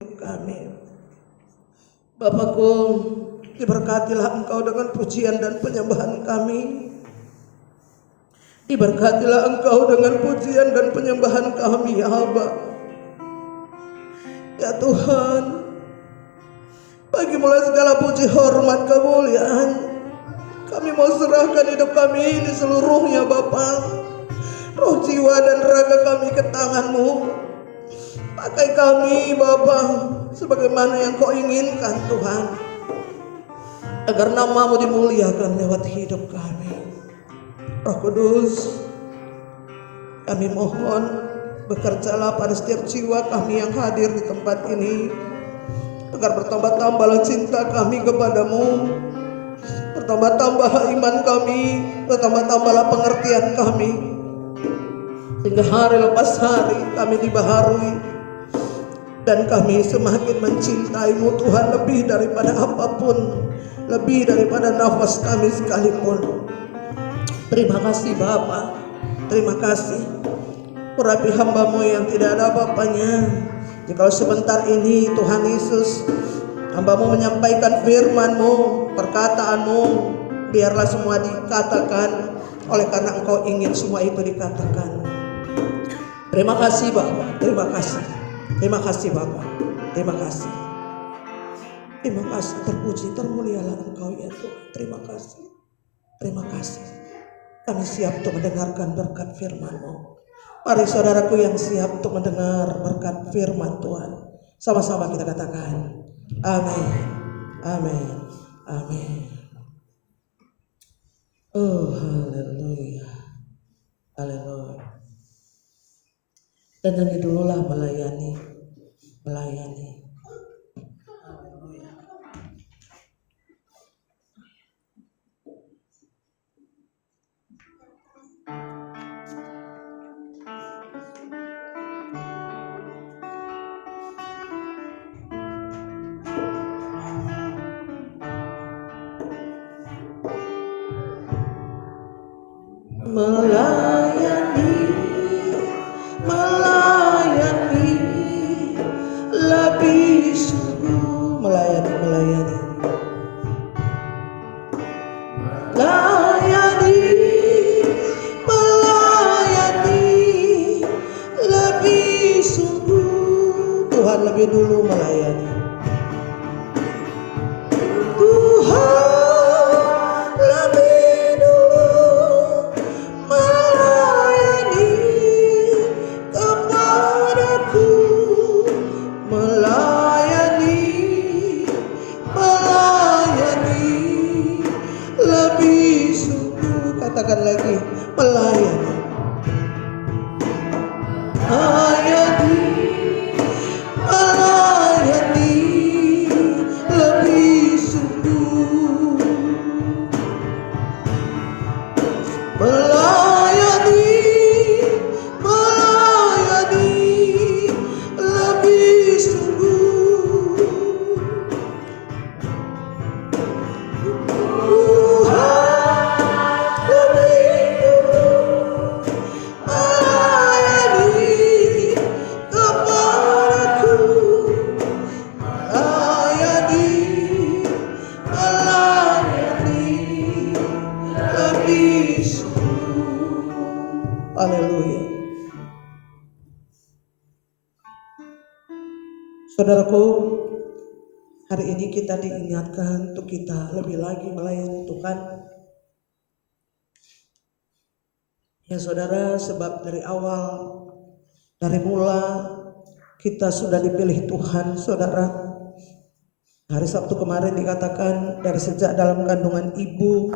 kami. Bapakku, diberkatilah Engkau dengan pujian dan penyembahan kami. Diberkatilah Engkau dengan pujian dan penyembahan kami, ya Aba. Ya Tuhan, bagi mulai segala puji, hormat, kemuliaan, kami mau serahkan hidup kami ini seluruhnya, Bapa. Roh, jiwa, dan raga kami ke tangan-Mu. Pakai kami, Bapa, sebagaimana yang Kau inginkan, Tuhan, agar nama-Mu dimuliakan lewat hidup kami. Roh Kudus, kami mohon bekerjalah pada setiap jiwa kami yang hadir di tempat ini, agar bertambah-tambahlah cinta kami kepadamu, bertambah-tambahlah iman kami, bertambah-tambahlah pengertian kami, sehingga hari lepas hari kami dibaharui dan kami semakin mencintai-Mu, Tuhan, lebih daripada apapun, lebih daripada nafas kami sekalipun. Terima kasih Bapa, terima kasih. Urapi hamba-Mu yang tidak ada apa-apanya. Jikalau sebentar ini Tuhan Yesus, hamba-Mu menyampaikan firman-Mu, perkataan-Mu, biarlah semua dikatakan oleh karena Engkau ingin semua itu dikatakan. Terima kasih Bapa, terima kasih. Terima kasih Bapa, terima kasih. Terima kasih, terpuji, termulialah Engkau ya Tuhan. Terima kasih, terima kasih. Kami siap untuk mendengarkan berkat firman-Mu. Mari saudaraku yang siap untuk mendengar berkat firman Tuhan, sama-sama kita katakan amin, amin, amin. Oh haleluya, haleluya. Dan nyanyi dululah melayani. Melayani lebih sungguh, melayani lebih sungguh. Tuhan lebih dulu melayani. Katakan lagi, melayani. Melayani lebih sungguh. Melayani lebih sungguh. Haleluya. Saudaraku, hari ini kita diingatkan untuk kita lebih lagi melayani Tuhan. Ya saudara, sebab dari awal, dari mula kita sudah dipilih Tuhan, saudara. Hari Sabtu kemarin dikatakan dari sejak dalam kandungan ibu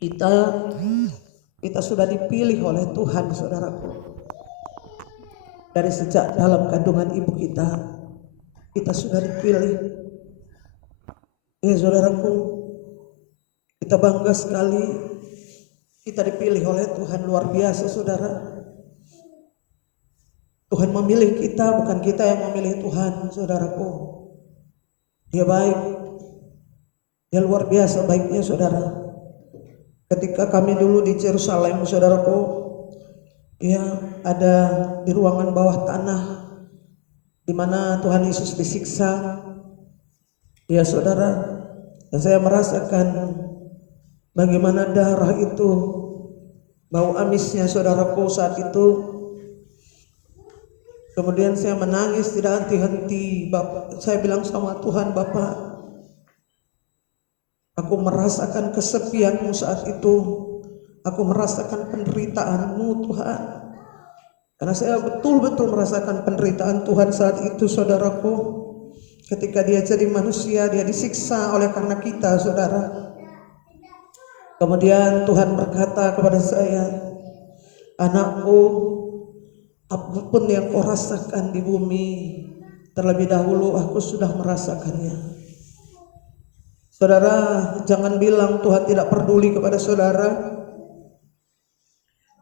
kita sudah dipilih oleh Tuhan, saudaraku. Dari sejak dalam kandungan ibu kita sudah dipilih. Ya saudaraku, kita bangga sekali kita dipilih oleh Tuhan, luar biasa saudara. Tuhan memilih kita, bukan kita yang memilih Tuhan, saudaraku. Dia baik, dia luar biasa baiknya saudara. Ketika kami dulu di Yerusalem, saudaraku, ya ada di ruangan bawah tanah, di mana Tuhan Yesus disiksa, ya saudara, dan saya merasakan bagaimana darah itu, bau amisnya saudaraku saat itu. Kemudian saya menangis tidak henti-henti. Saya bilang sama Tuhan, Bapak, aku merasakan kesepianmu saat itu. Aku merasakan penderitaan-Mu Tuhan. Karena saya betul-betul merasakan penderitaan Tuhan saat itu saudaraku. Ketika Dia jadi manusia, Dia disiksa oleh karena kita saudara. Kemudian Tuhan berkata kepada saya, anakku, apapun yang kau rasakan di bumi, terlebih dahulu aku sudah merasakannya. Saudara, jangan bilang Tuhan tidak peduli kepada saudara.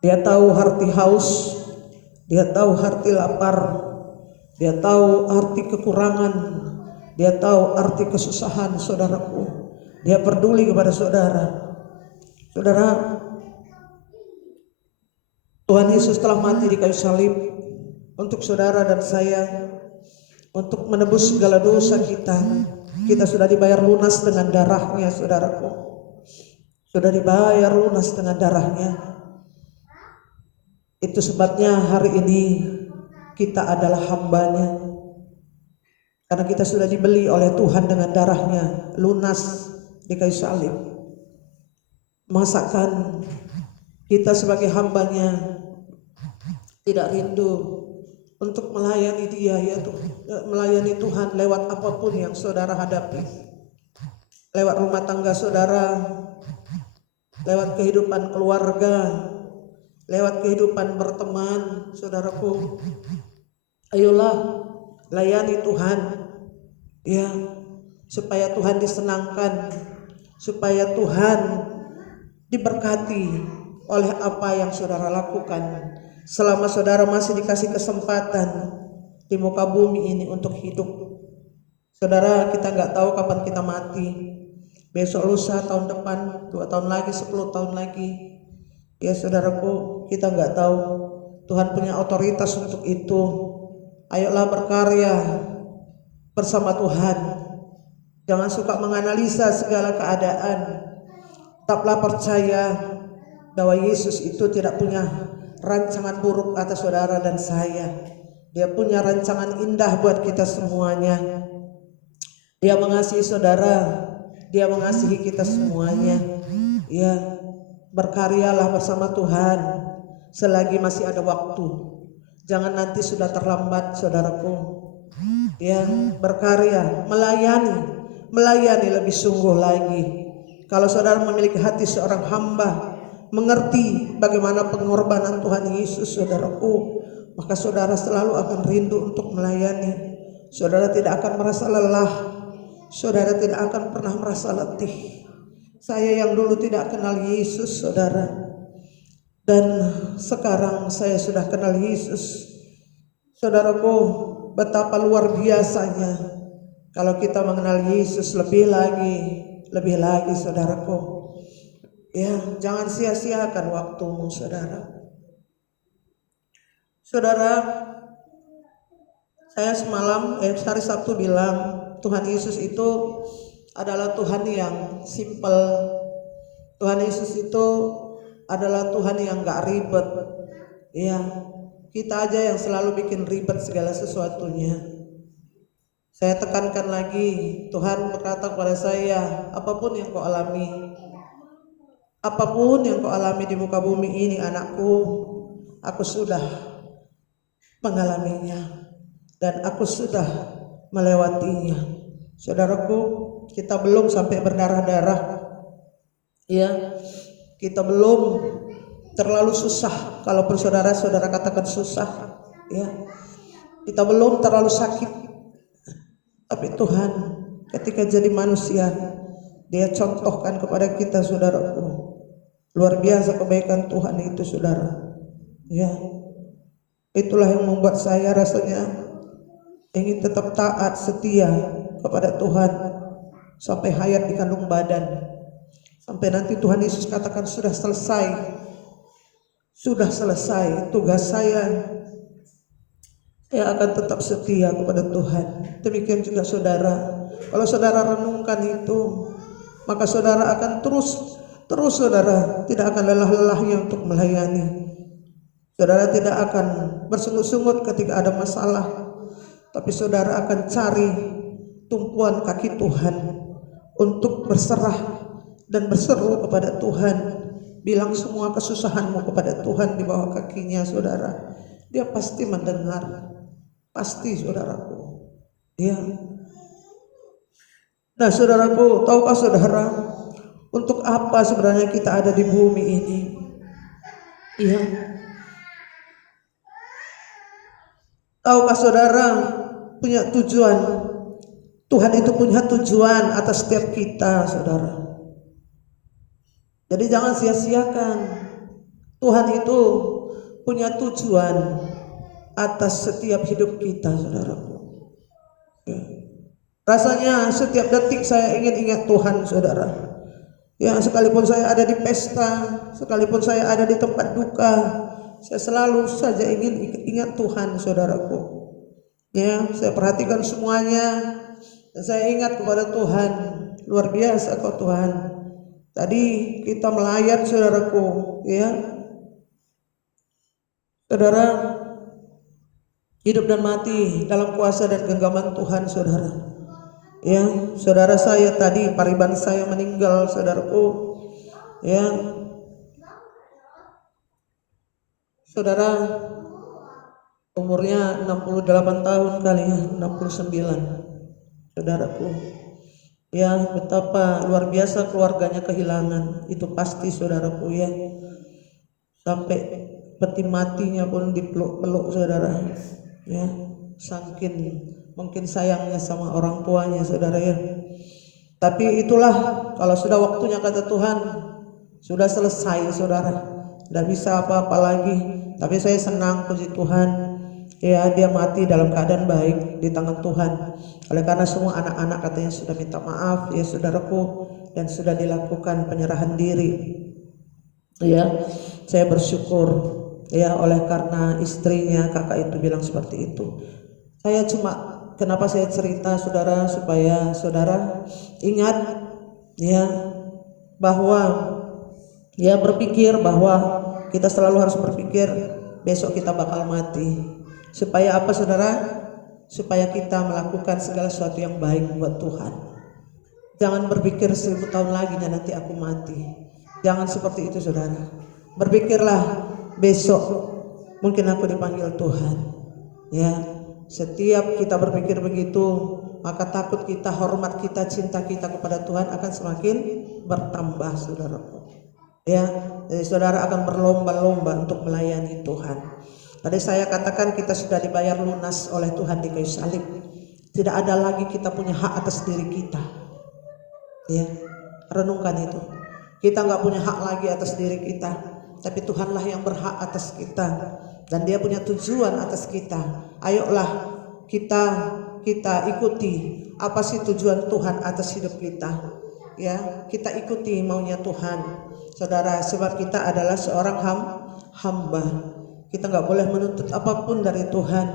Dia tahu arti haus, Dia tahu arti lapar, Dia tahu arti kekurangan, Dia tahu arti kesusahan saudaraku. Dia peduli kepada saudara. Saudara, Tuhan Yesus telah mati di kayu salib untuk saudara dan saya, untuk menebus segala dosa kita. Kita sudah dibayar lunas dengan darahnya saudaraku. Sudah dibayar lunas dengan darahnya. Itu sebabnya hari ini kita adalah hamba-Nya. Karena kita sudah dibeli oleh Tuhan dengan darahnya, lunas di kayu salib. Masakan kita sebagai hamba-Nya tidak rindu untuk melayani Dia, yaitu melayani Tuhan lewat apapun yang saudara hadapi, lewat rumah tangga saudara, lewat kehidupan keluarga, lewat kehidupan berteman saudaraku. Ayolah layani Tuhan, ya, supaya Tuhan disenangkan, supaya Tuhan diberkati oleh apa yang saudara lakukan selama saudara masih dikasih kesempatan di muka bumi ini untuk hidup. Saudara, kita nggak tahu kapan kita mati. Besok, lusa, tahun depan, 2 tahun lagi, 10 tahun lagi. Ya saudaraku, kita nggak tahu. Tuhan punya otoritas untuk itu. Ayolah berkarya bersama Tuhan. Jangan suka menganalisa segala keadaan. Tetaplah percaya bahwa Yesus itu tidak punya rancangan buruk atas saudara dan saya. Dia punya rancangan indah buat kita semuanya. Dia mengasihi saudara, Dia mengasihi kita semuanya. Ya, berkaryalah bersama Tuhan selagi masih ada waktu. Jangan nanti sudah terlambat saudaraku. Ya, berkarya, melayani lebih sungguh lagi. Kalau saudara memiliki hati seorang hamba, mengerti bagaimana pengorbanan Tuhan Yesus saudaraku, maka saudara selalu akan rindu untuk melayani. Saudara tidak akan merasa lelah, saudara tidak akan pernah merasa letih. Saya yang dulu tidak kenal Yesus saudara, dan sekarang saya sudah kenal Yesus. Saudaraku, betapa luar biasanya kalau kita mengenal Yesus lebih lagi saudaraku. Ya, jangan sia-siakan waktumu saudara. Saudara, saya hari Sabtu bilang Tuhan Yesus itu adalah Tuhan yang simple. Tuhan Yesus itu adalah Tuhan yang gak ribet. Ya, kita aja yang selalu bikin ribet segala sesuatunya. Saya tekankan lagi, Tuhan berkata kepada saya, apapun yang kau alami di muka bumi ini anakku, aku sudah mengalaminya dan aku sudah melewatinya. Saudaraku, kita belum sampai berdarah-darah, ya, kita belum terlalu susah. Kalaupun saudara katakan susah, ya, kita belum terlalu sakit. Tapi Tuhan ketika jadi manusia, Dia contohkan kepada kita saudaraku. Luar biasa kebaikan Tuhan itu saudara. Ya, itulah yang membuat saya rasanya ingin tetap taat setia kepada Tuhan sampai hayat di kandung badan. Sampai nanti Tuhan Yesus katakan sudah selesai tugas saya yang akan tetap setia kepada Tuhan. Demikian juga saudara, kalau saudara renungkan itu, maka saudara akan terus saudara tidak akan lelah-lelahnya untuk melayani. Saudara tidak akan bersungut-sungut ketika ada masalah, tapi saudara akan cari tumpuan kaki Tuhan untuk berserah dan berseru kepada Tuhan. Bilang semua kesusahanmu kepada Tuhan di bawah kakinya saudara. Dia pasti mendengar. Pasti saudaraku. Ya. Nah saudaraku, tahukah saudara untuk apa sebenarnya kita ada di bumi ini? Iya. Tahukah saudara punya tujuan? Tuhan itu punya tujuan atas setiap kita saudara. Jadi jangan sia-siakan. Tuhan itu punya tujuan atas setiap hidup kita saudaraku. Ya. Rasanya setiap detik saya ingin ingat Tuhan saudara. Ya, sekalipun saya ada di pesta, sekalipun saya ada di tempat duka, saya selalu saja ingin ingat Tuhan saudaraku. Ya, saya perhatikan semuanya dan saya ingat kepada Tuhan. Luar biasa kau Tuhan. Tadi kita melayat saudaraku, ya. Saudara, hidup dan mati dalam kuasa dan genggaman Tuhan saudara. Ya, saudara saya tadi pariban saya meninggal saudaraku. Ya. Saudara umurnya 68 tahun kali ya, 69. Saudaraku. Ya, betapa luar biasa keluarganya kehilangan. Itu pasti saudaraku ya. Sampai peti matinya pun dipeluk-peluk saudara. Ya, saking mungkin sayangnya sama orang tuanya saudara ya. Tapi itulah kalau sudah waktunya kata Tuhan, sudah selesai saudara. Tidak bisa apa-apa lagi. Tapi saya senang puji Tuhan. Ya, dia mati dalam keadaan baik di tangan Tuhan. Oleh karena semua anak-anak katanya sudah minta maaf ya saudaraku, dan sudah dilakukan penyerahan diri. Ya, saya bersyukur ya oleh karena istrinya kakak itu bilang seperti itu. Saya cuma kenapa saya cerita saudara supaya saudara ingat ya bahwa ya berpikir bahwa kita selalu harus berpikir besok kita bakal mati. Supaya apa saudara? Supaya kita melakukan segala sesuatu yang baik buat Tuhan. Jangan berpikir 1000 tahun lagi nanti aku mati. Jangan seperti itu saudara. Berpikirlah besok mungkin aku dipanggil Tuhan. Ya, setiap kita berpikir begitu, maka takut kita, hormat kita, cinta kita kepada Tuhan akan semakin bertambah saudaraku. Ya, jadi saudara akan berlomba-lomba untuk melayani Tuhan. Tadi saya katakan kita sudah dibayar lunas oleh Tuhan di kayu salib. Tidak ada lagi kita punya hak atas diri kita. Ya, renungkan itu. Kita nggak punya hak lagi atas diri kita, tapi Tuhanlah yang berhak atas kita dan Dia punya tujuan atas kita. Ayolah kita ikuti apa sih tujuan Tuhan atas hidup kita. Ya, kita ikuti maunya Tuhan, saudara. Sebab kita adalah seorang hamba. Kita nggak boleh menuntut apapun dari Tuhan,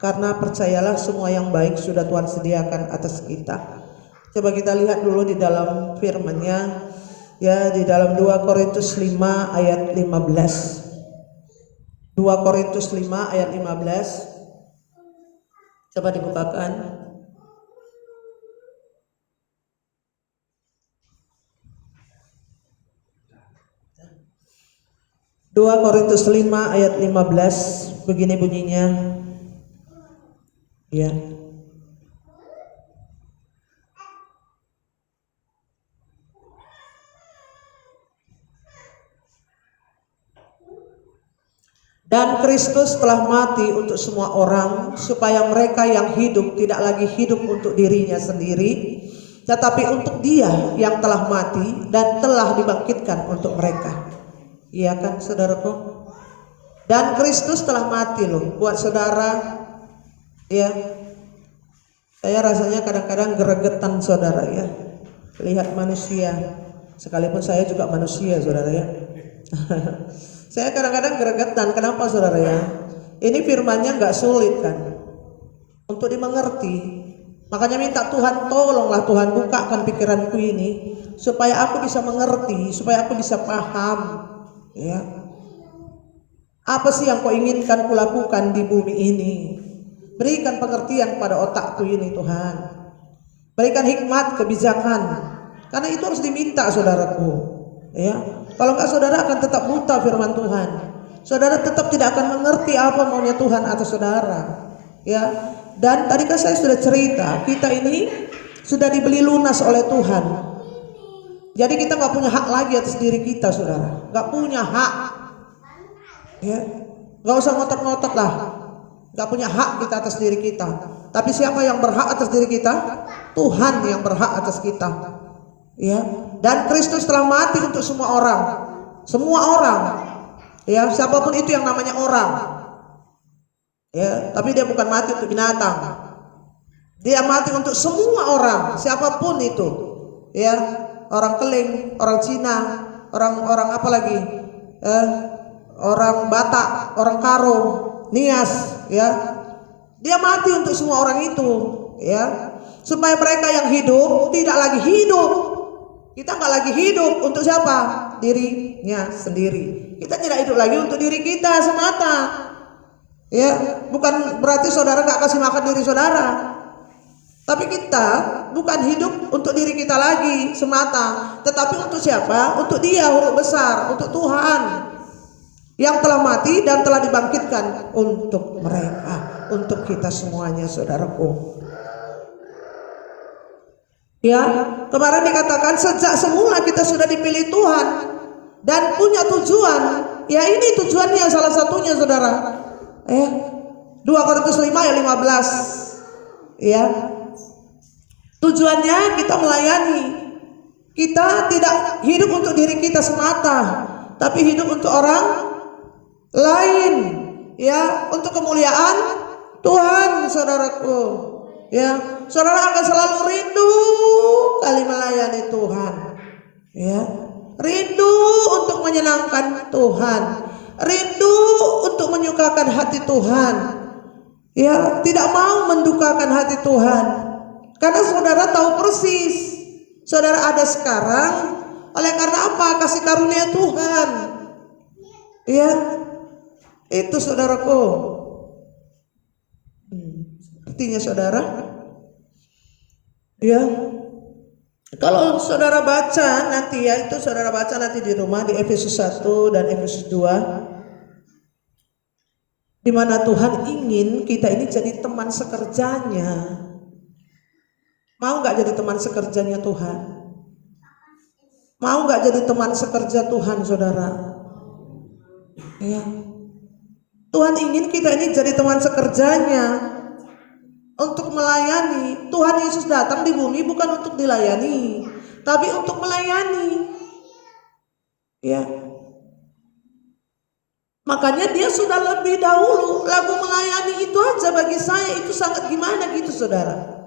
karena percayalah semua yang baik sudah Tuhan sediakan atas kita. Coba kita lihat dulu di dalam firman-Nya ya, di dalam 2 Korintus 5 ayat 15. 2 Korintus 5 ayat 15. Coba dibukakan. 2 Korintus 5 ayat 15 begini bunyinya. Ya. Dan Kristus telah mati untuk semua orang, supaya mereka yang hidup tidak lagi hidup untuk dirinya sendiri, tetapi untuk Dia yang telah mati dan telah dibangkitkan untuk mereka. Iya kan saudaraku? Dan Kristus telah mati loh buat saudara. Ya, saya rasanya kadang-kadang geregetan saudara ya, lihat manusia. Sekalipun saya juga manusia saudara ya. Saya kadang-kadang geregetan. Kenapa saudara ya? Ini firmannya nggak sulit kan? untuk dimengerti. Makanya minta Tuhan, tolonglah Tuhan bukakan pikiranku ini supaya aku bisa mengerti, supaya aku bisa paham, ya. Apa sih yang kau inginkan kulakukan di bumi ini? Berikan pengertian pada otakku ini Tuhan. Berikan hikmat, kebijakan. Karena itu harus diminta saudaraku, ya. Kalau enggak saudara akan tetap buta firman Tuhan. Saudara tetap tidak akan mengerti apa maunya Tuhan atas saudara, ya. Dan tadi kan saya sudah cerita, kita ini sudah dibeli lunas oleh Tuhan. Jadi kita nggak punya hak lagi atas diri kita, saudara. Nggak punya hak, ya. Nggak usah ngotot-ngotot lah. Nggak punya hak kita atas diri kita. Tapi siapa yang berhak atas diri kita? Tuhan yang berhak atas kita, ya. Dan Kristus telah mati untuk semua orang, ya. Siapapun itu yang namanya orang. Ya, tapi dia bukan mati untuk binatang. Dia mati untuk semua orang, siapapun itu. Ya, orang Keling, orang Cina, orang apa lagi? Orang Batak, orang Karo, Nias, ya. Dia mati untuk semua orang itu, ya. Supaya mereka yang hidup tidak lagi hidup. Kita nggak lagi hidup untuk siapa? Dirinya sendiri. Kita tidak hidup lagi untuk diri kita semata. Ya, bukan berarti saudara gak kasih makan diri saudara. Tapi kita bukan hidup untuk diri kita lagi semata, tetapi untuk siapa? Untuk Dia, huruf besar, untuk Tuhan yang telah mati dan telah dibangkitkan untuk mereka, untuk kita semuanya, saudaraku. Ya, kemarin dikatakan sejak semula kita sudah dipilih Tuhan dan punya tujuan. Ya, ini tujuannya salah satunya, saudara. 2 Korintus 5 ayat 15, ya. Tujuannya kita melayani. Kita tidak hidup untuk diri kita semata, tapi hidup untuk orang lain, ya, untuk kemuliaan Tuhan, saudaraku. Ya, saudara akan selalu rindu kali melayani Tuhan, ya. Rindu untuk menyenangkan Tuhan, rindu untuk menyukakan hati Tuhan, ya, tidak mau mendukakan hati Tuhan. Karena saudara tahu persis saudara ada sekarang oleh karena apa? Kasih karunia Tuhan, ya. Itu saudaraku. Artinya saudara, ya, kalau saudara baca nanti, ya, itu saudara baca nanti di rumah di Efesus 1 dan Efesus 2, di mana Tuhan ingin kita ini jadi teman sekerjanya. Mau nggak jadi teman sekerjanya Tuhan? Mau nggak jadi teman sekerja Tuhan, saudara? Ya. Tuhan ingin kita ini jadi teman sekerjanya untuk melayani. Tuhan Yesus datang di bumi bukan untuk dilayani, tapi untuk melayani, ya. Makanya Dia sudah lebih dahulu. Lagu melayani itu aja bagi saya itu sangat gimana gitu, saudara.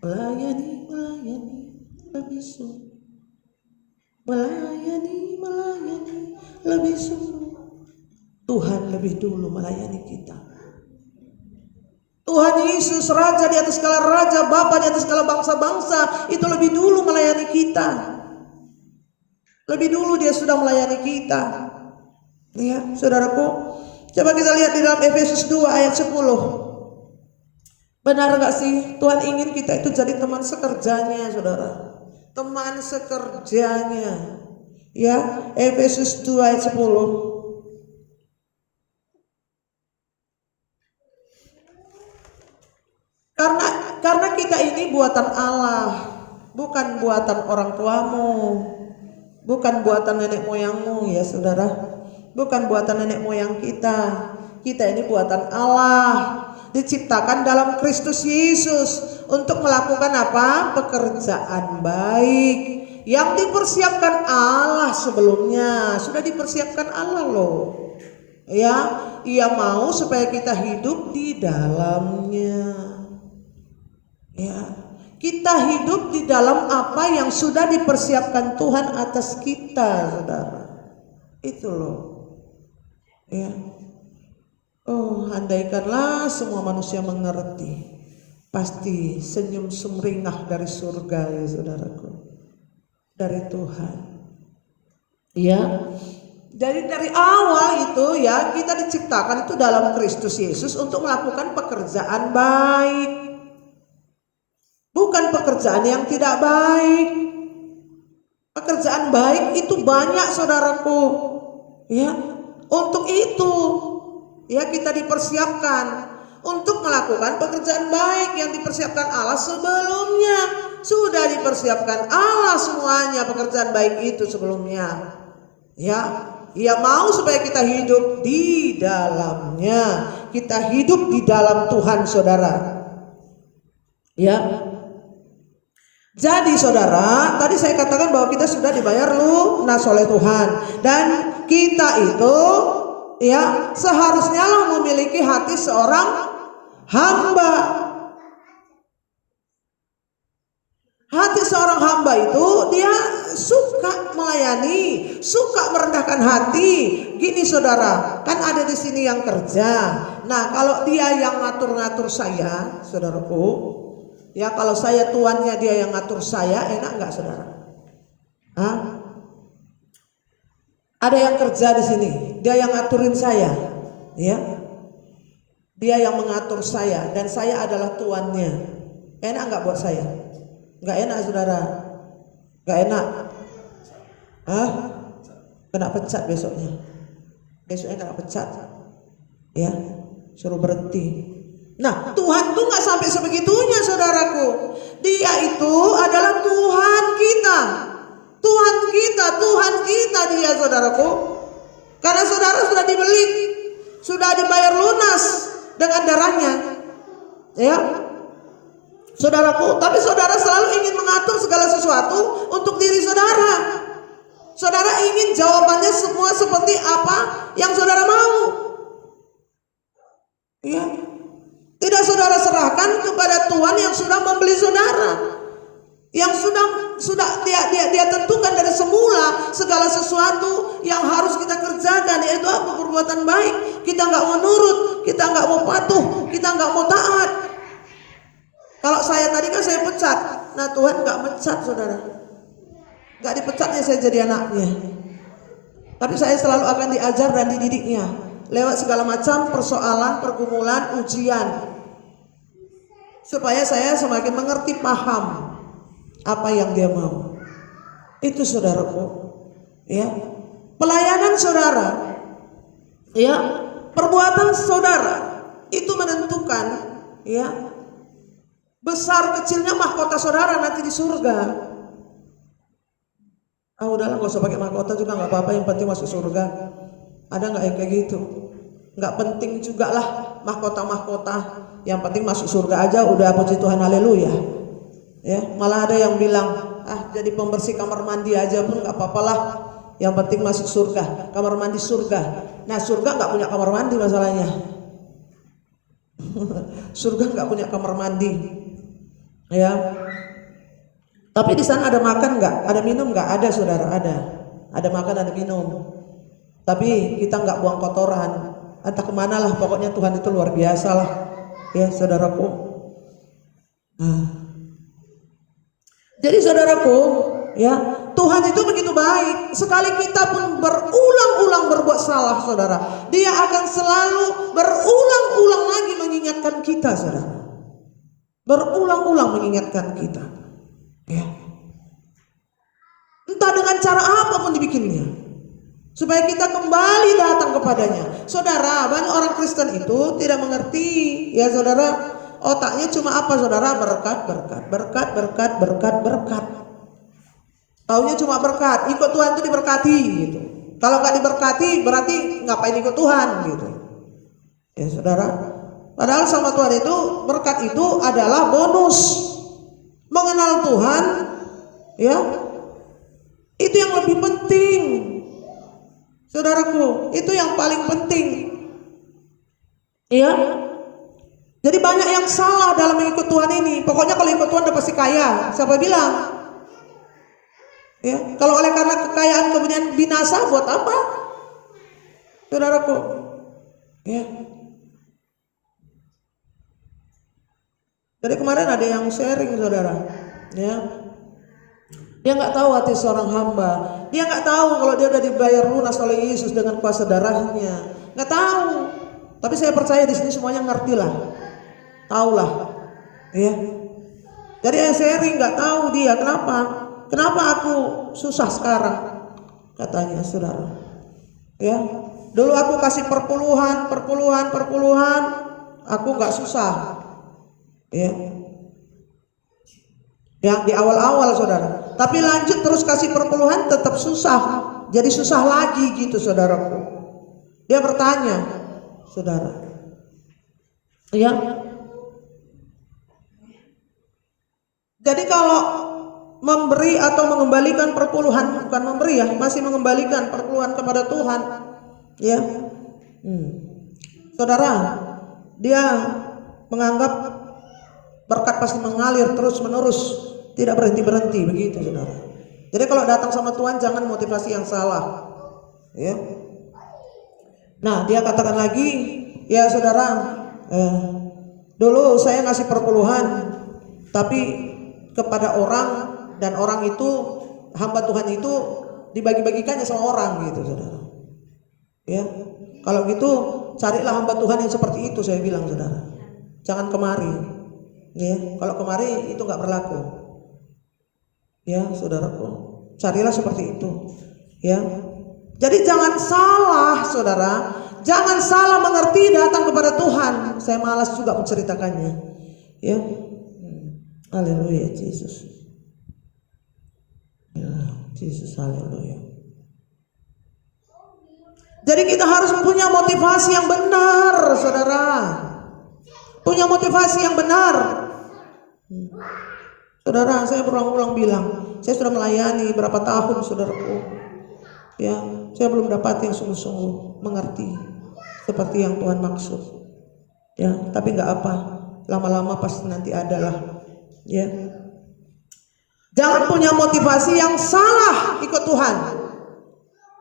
Melayani lebih sungguh. Melayani lebih sungguh. Tuhan lebih dulu melayani kita. Tuhan Yesus, Raja di atas segala raja, Bapa di atas segala bangsa-bangsa, itu lebih dulu melayani kita. Lebih dulu Dia sudah melayani kita. Ya, saudaraku, coba kita lihat di dalam Efesus 2 ayat 10. Benar gak sih Tuhan ingin kita itu jadi teman sekerjanya, saudara? Teman sekerjanya. Ya, Efesus 2 ayat 10. Karena kita ini buatan Allah, bukan buatan orang tuamu, bukan buatan nenek moyangmu, ya saudara. Bukan buatan nenek moyang kita. Kita ini buatan Allah, diciptakan dalam Kristus Yesus untuk melakukan apa? Pekerjaan baik yang dipersiapkan Allah sebelumnya. Sudah dipersiapkan Allah loh. Ya, Ia mau supaya kita hidup di dalamnya. Ya, kita hidup di dalam apa yang sudah dipersiapkan Tuhan atas kita, saudara. Itu loh. Ya. Oh, andaikanlah semua manusia mengerti, pasti senyum sumringah dari surga ya saudaraku, dari Tuhan. Ya, dari awal itu ya kita diciptakan itu dalam Kristus Yesus untuk melakukan pekerjaan baik, bukan pekerjaan yang tidak baik. Pekerjaan baik itu banyak saudaraku, ya. Untuk itu ya kita dipersiapkan untuk melakukan pekerjaan baik yang dipersiapkan Allah sebelumnya. Sudah dipersiapkan Allah semuanya pekerjaan baik itu sebelumnya. Ya, Ia mau supaya kita hidup di dalamnya. Kita hidup di dalam Tuhan, saudara. Ya. Jadi saudara, tadi saya katakan bahwa kita sudah dibayar lunas oleh Tuhan. Dan kita itu ya seharusnya lah memiliki hati seorang hamba. Hati seorang hamba itu dia suka melayani, suka merendahkan hati. Gini saudara, kan ada di sini yang kerja. Nah kalau dia yang ngatur-ngatur saya, saudaraku, ya kalau saya tuannya dia yang ngatur saya, enak nggak saudara? Hah? Ada yang kerja di sini, dia yang ngaturin saya, ya. Dia yang mengatur saya dan saya adalah tuannya. Enak nggak buat saya? Nggak enak saudara, nggak enak. Hah? Kena pecat besoknya. Besoknya kena pecat, ya, suruh berhenti. Nah Tuhan tuh nggak sampai sebegitunya saudaraku. Dia itu adalah Tuhan kita, Tuhan kita, Tuhan kita dia saudaraku. Karena saudara sudah dibeli, sudah dibayar lunas dengan darahnya, ya. Saudaraku, tapi saudara selalu ingin mengatur segala sesuatu untuk diri saudara. Saudara ingin jawabannya semua seperti apa yang saudara mau. Ya. Tidak saudara serahkan kepada Tuhan yang sudah membeli saudara. Yang sudah dia tentukan dari semula segala sesuatu yang harus kita kerjakan, yaitu apa? Perbuatan baik. Kita nggak mau nurut, kita nggak mau patuh, kita nggak mau taat. Kalau saya tadi kan saya pecat, nah Tuhan nggak mecat saudara, nggak dipecatnya saya jadi anaknya, tapi saya selalu akan diajar dan dididiknya lewat segala macam persoalan, pergumulan, ujian, supaya saya semakin mengerti, paham apa yang dia mau. Itu saudaraku, ya, pelayanan saudara, ya, perbuatan saudara itu menentukan, ya, besar kecilnya mahkota saudara nanti di surga. Ah udahlah gak usah pakai mahkota juga nggak apa-apa, yang penting masuk surga. Ada nggak yang kayak gitu? Nggak penting juga lah mahkota-mahkota, yang penting masuk surga aja udah, puji Tuhan, haleluya. Ya, malah ada yang bilang jadi pembersih kamar mandi aja pun nggak apa-apa lah, yang penting masuk surga, kamar mandi surga. Nah surga nggak punya kamar mandi masalahnya. Surga nggak punya kamar mandi. Ya, tapi di sana ada makan nggak? Ada minum nggak? Ada saudara, ada makan, ada minum. Tapi kita nggak buang kotoran, entah kemana lah. Pokoknya Tuhan itu luar biasa lah, ya saudaraku. Nah, jadi saudaraku, ya Tuhan itu begitu baik. Sekali kita pun berulang-ulang berbuat salah, saudara, Dia akan selalu berulang-ulang lagi mengingatkan kita, saudara. Berulang-ulang mengingatkan kita, ya. Entah dengan cara apapun dibikinnya, supaya kita kembali datang kepadanya. Saudara, banyak orang Kristen itu tidak mengerti, ya saudara. Otaknya cuma apa saudara? Berkat, berkat, berkat, berkat, berkat, berkat. Taunya cuma berkat. Ikut Tuhan itu diberkati gitu. Kalau nggak diberkati berarti ngapain ikut Tuhan gitu, ya saudara. Padahal sama Tuhan itu berkat itu adalah bonus. Mengenal Tuhan, ya, itu yang lebih penting, saudaraku. Itu yang paling penting, ya. Jadi banyak yang salah dalam mengikut Tuhan ini. Pokoknya kalau ikut Tuhan udah pasti kaya. Siapa bilang? Ya, kalau oleh karena kekayaan kemudian binasa, buat apa, saudaraku? Ya. Jadi kemarin ada yang sharing saudara, ya. Dia nggak tahu hati seorang hamba. Dia nggak tahu kalau dia udah dibayar lunas oleh Yesus dengan kuasa darahnya. Nggak tahu. Tapi saya percaya di sini semuanya ngerti lah, tahu lah, ya. Jadi yang sharing nggak tahu dia kenapa. Kenapa aku susah sekarang? Katanya saudara. Ya, dulu aku kasih perpuluhan, aku nggak susah. Ya, yang di awal-awal saudara. Tapi lanjut terus kasih perpuluhan tetap susah. Jadi susah lagi gitu saudaraku. Dia bertanya, saudara. Ya. Jadi kalau memberi atau mengembalikan perpuluhan, bukan memberi ya, masih mengembalikan perpuluhan kepada Tuhan, ya. Saudara, dia menganggap berkat pasti mengalir terus menerus, tidak berhenti begitu saudara. Jadi kalau datang sama Tuhan jangan motivasi yang salah, ya. Nah dia katakan lagi, ya saudara, dulu saya ngasih perpuluhan, tapi kepada orang, dan orang itu, hamba Tuhan itu dibagi-bagikannya sama orang gitu saudara. Ya, kalau gitu carilah hamba Tuhan yang seperti itu, saya bilang saudara. Jangan kemari. Ya, kalau kemari itu nggak berlaku. Ya, saudaraku, carilah seperti itu. Ya, jadi jangan salah, saudara. Jangan salah mengerti datang kepada Tuhan. Saya malas juga menceritakannya. Ya, haleluya Yesus. Ya, Yesus, haleluya. Jadi kita harus punya motivasi yang benar, saudara. Punya motivasi yang benar. Saudara, saya berulang-ulang bilang, saya sudah melayani berapa tahun, saudaraku. Ya, saya belum dapat yang sungguh-sungguh mengerti seperti yang Tuhan maksud. Ya, tapi nggak apa, lama-lama pasti nanti adalah. Ya, jangan punya motivasi yang salah ikut Tuhan.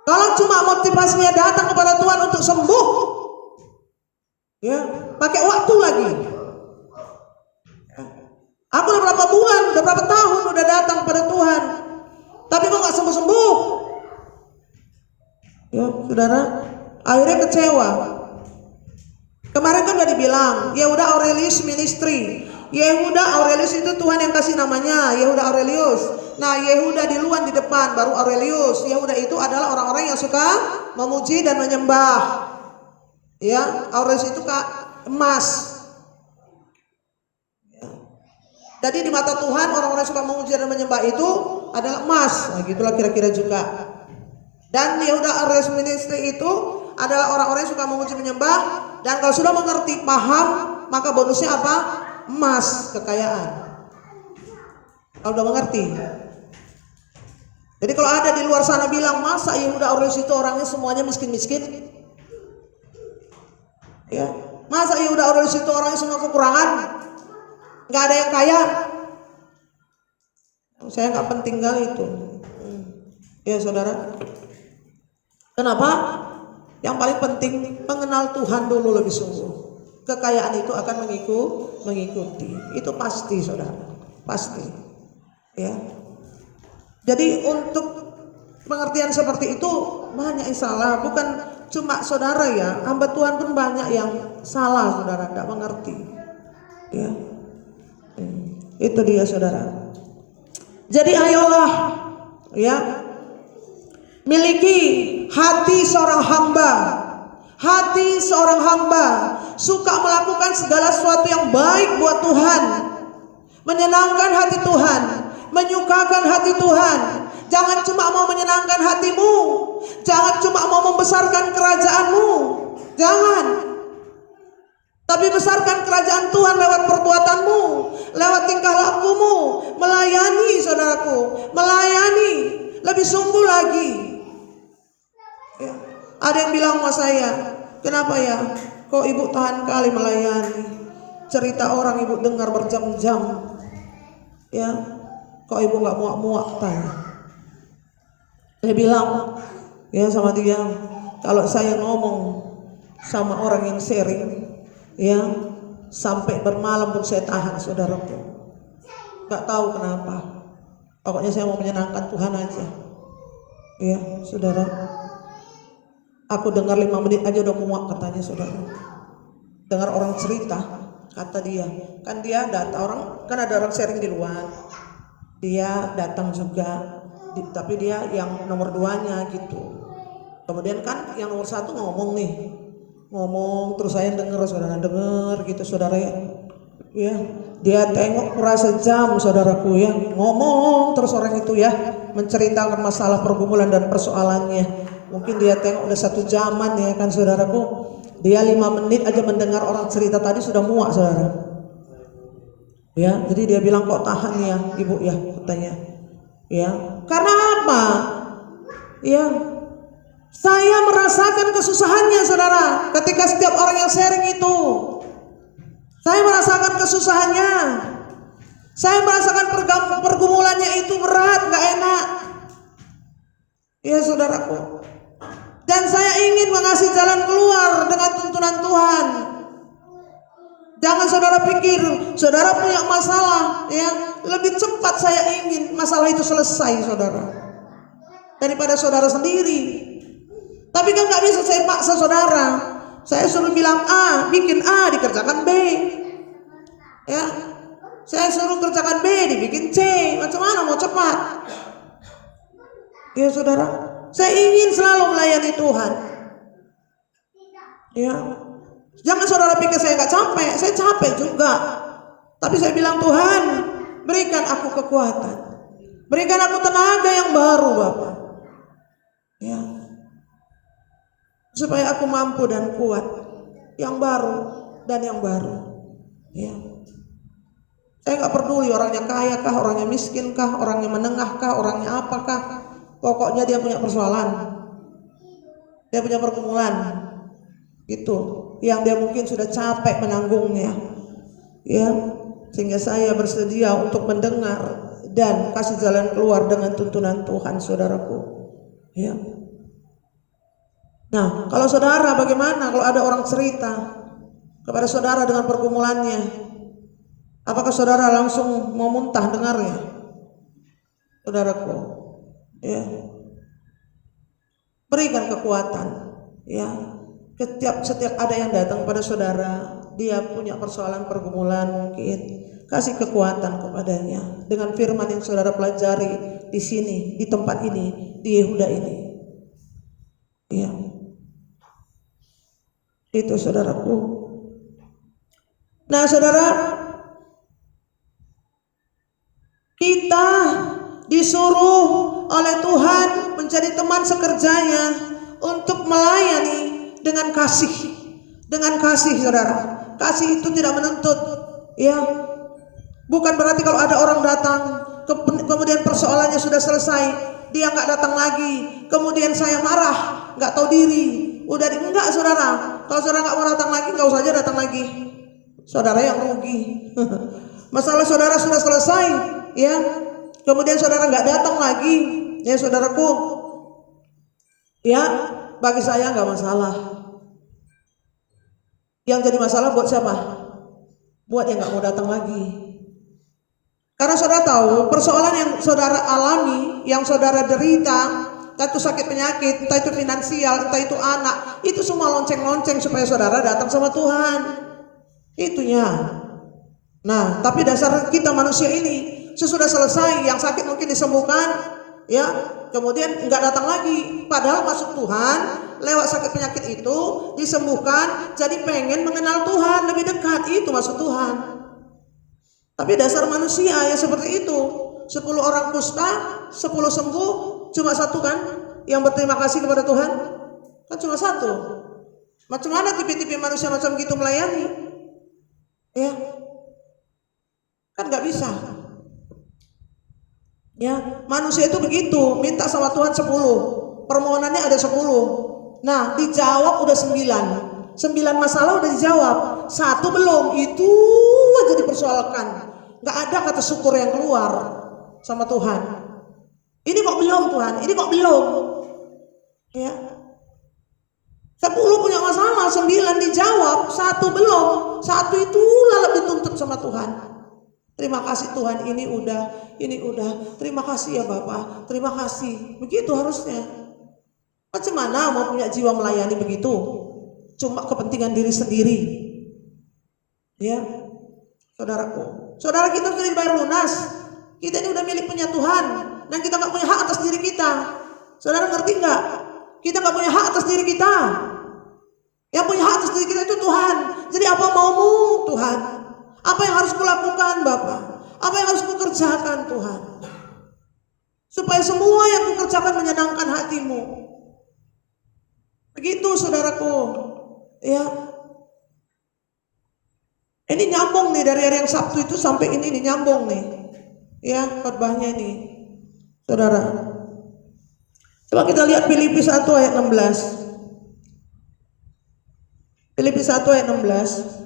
Kalau cuma motivasinya datang kepada Tuhan untuk sembuh, ya, pakai waktu lagi. Aku udah berapa bulan, udah berapa tahun udah datang kepada Tuhan, tapi kok nggak sembuh-sembuh? Ya, saudara, akhirnya kecewa. Kemarin kan udah dibilang, Yehuda Aurelius Ministry. Yehuda Aurelius itu Tuhan yang kasih namanya, Yehuda Aurelius. Nah, Yehuda di luar di depan, baru Aurelius. Yehuda itu adalah orang-orang yang suka memuji dan menyembah. Ya, Aurelius itu emas. Ya. Jadi di mata Tuhan orang-orang yang suka memuji dan menyembah itu adalah emas. Nah, gitulah kira-kira juga. Dan Yehuda Aurelius Ministry itu adalah orang-orang yang suka memuji menyembah, dan kalau sudah mengerti paham maka bonusnya apa? Emas, kekayaan. Kalau udah mengerti. Jadi kalau ada di luar sana bilang, masa Yehuda Aurelius itu orangnya semuanya miskin-miskin? Ya, masa Yehuda Aurelius itu orangnya semua kekurangan? Nggak ada yang kaya? Saya nggak penting kali itu. Ya saudara. Kenapa? Yang paling penting mengenal Tuhan dulu lebih sungguh. Kekayaan itu akan mengikuti. Itu pasti saudara, pasti. Ya. Jadi untuk pengertian seperti itu banyak yang salah. Bukan cuma saudara ya, hamba Tuhan pun banyak yang salah saudara, tidak mengerti. Ya. Itu dia saudara. Jadi ayolah ya, miliki hati seorang hamba. Hati seorang hamba suka melakukan segala sesuatu yang baik buat Tuhan, menyenangkan hati Tuhan, menyukakan hati Tuhan. Jangan cuma mau menyenangkan hatimu, jangan cuma mau membesarkan kerajaanmu, jangan. Tapi besarkan kerajaan Tuhan lewat perbuatanmu, lewat tingkah lakumu, melayani saudaraku, melayani lebih sungguh lagi. Ya. Ada yang bilang sama saya, kenapa ya kok ibu tahan kali melayani, cerita orang ibu dengar berjam-jam, ya kok ibu nggak muak-muak tanya. Saya bilang ya sama dia, kalau saya ngomong sama orang yang sharing, ya Sampai bermalam pun saya tahan, saudaraku. Gak tahu kenapa. Pokoknya saya mau menyenangkan Tuhan aja. Ya, saudara. Aku dengar 5 menit aja udah muak katanya, saudara. Dengar orang cerita, kata dia. Kan dia datang, kan ada orang sharing di luar. Dia datang juga, tapi dia yang nomor 2-nya gitu. Kemudian kan yang nomor 1 ngomong nih. Ngomong terus saya denger, saudara, denger gitu, saudara ya. Dia tengok merasa jam, saudaraku ya. Ngomong terus orang itu ya, menceritakan masalah pergumulan dan persoalannya. Mungkin dia tengok udah 1 jaman ya kan, saudaraku. Dia 5 menit aja mendengar orang cerita tadi sudah muak, saudara. Ya, jadi dia bilang kok tahan ya, ibu ya, katanya. Ya, karena apa? Ya, saya merasakan kesusahannya, saudara. Ketika setiap orang yang sharing itu, saya merasakan kesusahannya. Saya merasakan pergumulannya itu berat, gak enak. Ya, saudaraku. Dan saya ingin mengasih jalan keluar dengan tuntunan Tuhan. Jangan saudara pikir saudara punya masalah, ya, lebih cepat saya ingin masalah itu selesai, saudara, daripada saudara sendiri. Tapi kan gak bisa saya paksa saudara. Saya suruh bilang A, bikin A, dikerjakan B. Ya, saya suruh kerjakan B, dibikin C. Macam mana mau cepat? Ya, saudara, saya ingin selalu melayani Tuhan. Ya, jangan saudara pikir saya gak capek. Saya capek juga. Tapi saya bilang, Tuhan, berikan aku kekuatan, berikan aku tenaga yang baru, Bapak. Ya, supaya aku mampu dan kuat, yang baru dan yang baru. Ya, saya gak peduli orangnya kaya kah, orangnya miskin kah, orangnya menengah kah, orangnya apakah. Pokoknya dia punya persoalan, dia punya pergumulan gitu, yang dia mungkin sudah capek menanggungnya. Ya, sehingga saya bersedia untuk mendengar dan kasih jalan keluar dengan tuntunan Tuhan, saudaraku. Ya. Nah, kalau saudara bagaimana kalau ada orang cerita kepada saudara dengan pergumulannya? Apakah saudara langsung mau muntah dengarnya? Saudaraku, ya. Berikan kekuatan, ya. Setiap ada yang datang pada saudara, dia punya persoalan pergumulan mungkin, kasih kekuatan kepadanya dengan firman yang saudara pelajari di sini, di tempat ini, di Yehuda ini. Ya. Itu, saudaraku. Nah, saudara, kita disuruh oleh Tuhan menjadi teman sekerjanya untuk melayani dengan kasih. Dengan kasih, saudara. Kasih itu tidak menuntut, ya. Bukan berarti kalau ada orang datang kemudian persoalannya sudah selesai, dia nggak datang lagi, kemudian saya marah, nggak tahu diri, enggak, saudara. Kalau saudara nggak mau datang lagi, nggak usah aja datang lagi. Saudara yang rugi. Masalah saudara sudah selesai, ya. Kemudian saudara nggak datang lagi, ya, saudaraku. Ya, bagi saya nggak masalah. Yang jadi masalah buat siapa? Buat yang nggak mau datang lagi. Karena saudara tahu persoalan yang saudara alami, yang saudara derita, entah itu sakit penyakit, entah itu finansial, entah itu anak, itu semua lonceng-lonceng supaya saudara datang sama Tuhan. Itunya. Nah, tapi dasar kita manusia ini, sesudah selesai yang sakit mungkin disembuhkan, ya, kemudian nggak datang lagi. Padahal masuk Tuhan lewat sakit penyakit itu disembuhkan, jadi pengen mengenal Tuhan lebih dekat, itu masuk Tuhan. Tapi dasar manusia ya seperti itu. 10 orang kusta, 10 sembuh, cuma 1 kan yang berterima kasih kepada Tuhan? Kan cuma 1. Macam mana tipe-tipe manusia macam gitu melayani? Ya, kan nggak bisa. Ya, manusia itu begitu, minta sama Tuhan 10, permohonannya ada 10. Nah, dijawab udah 9. 9 masalah udah dijawab, 1 belum, itu aja dipersoalkan. Gak ada kata syukur yang keluar sama Tuhan. Ini kok belum, Tuhan, ini kok belum. Ya. 10 punya masalah, 9 dijawab, 1 belum. 1 itu lalu dituntut sama Tuhan. Terima kasih Tuhan, ini udah. Terima kasih ya Bapak, terima kasih. Begitu harusnya. Macam mana mau punya jiwa melayani begitu? Cuma kepentingan diri sendiri. Ya, saudaraku. Saudara kita sudah dibayar lunas. Kita ini udah milik punya Tuhan. Dan kita gak punya hak atas diri kita. Saudara ngerti gak? Kita gak punya hak atas diri kita. Yang punya hak atas diri kita itu Tuhan. Jadi apa maumu Tuhan? Apa yang harus kulakukan Bapak? Apa yang harus kukerjakan Tuhan? Supaya semua yang kukerjakan menyenangkan hatimu. Begitu saudaraku. Ya. Ini nyambung nih dari hari yang Sabtu itu sampai ini nyambung nih. Ya, khotbahnya ini. Saudara. Coba kita lihat Filipi 1 ayat 16. Filipi 1 ayat 16.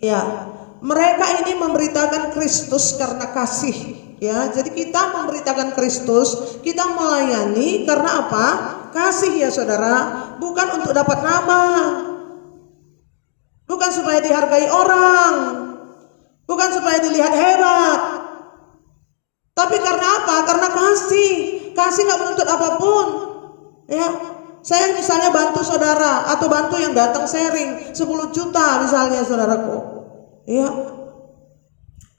Ya, mereka ini memberitakan Kristus karena kasih. Ya, jadi kita memberitakan Kristus, kita melayani karena apa? Kasih ya saudara, bukan untuk dapat nama. Bukan supaya dihargai orang. Bukan supaya dilihat hebat. Tapi karena apa? Karena kasih. Kasih gak menuntut apapun. Ya, saya misalnya bantu saudara atau bantu yang datang sharing 10 juta misalnya saudaraku. Ya.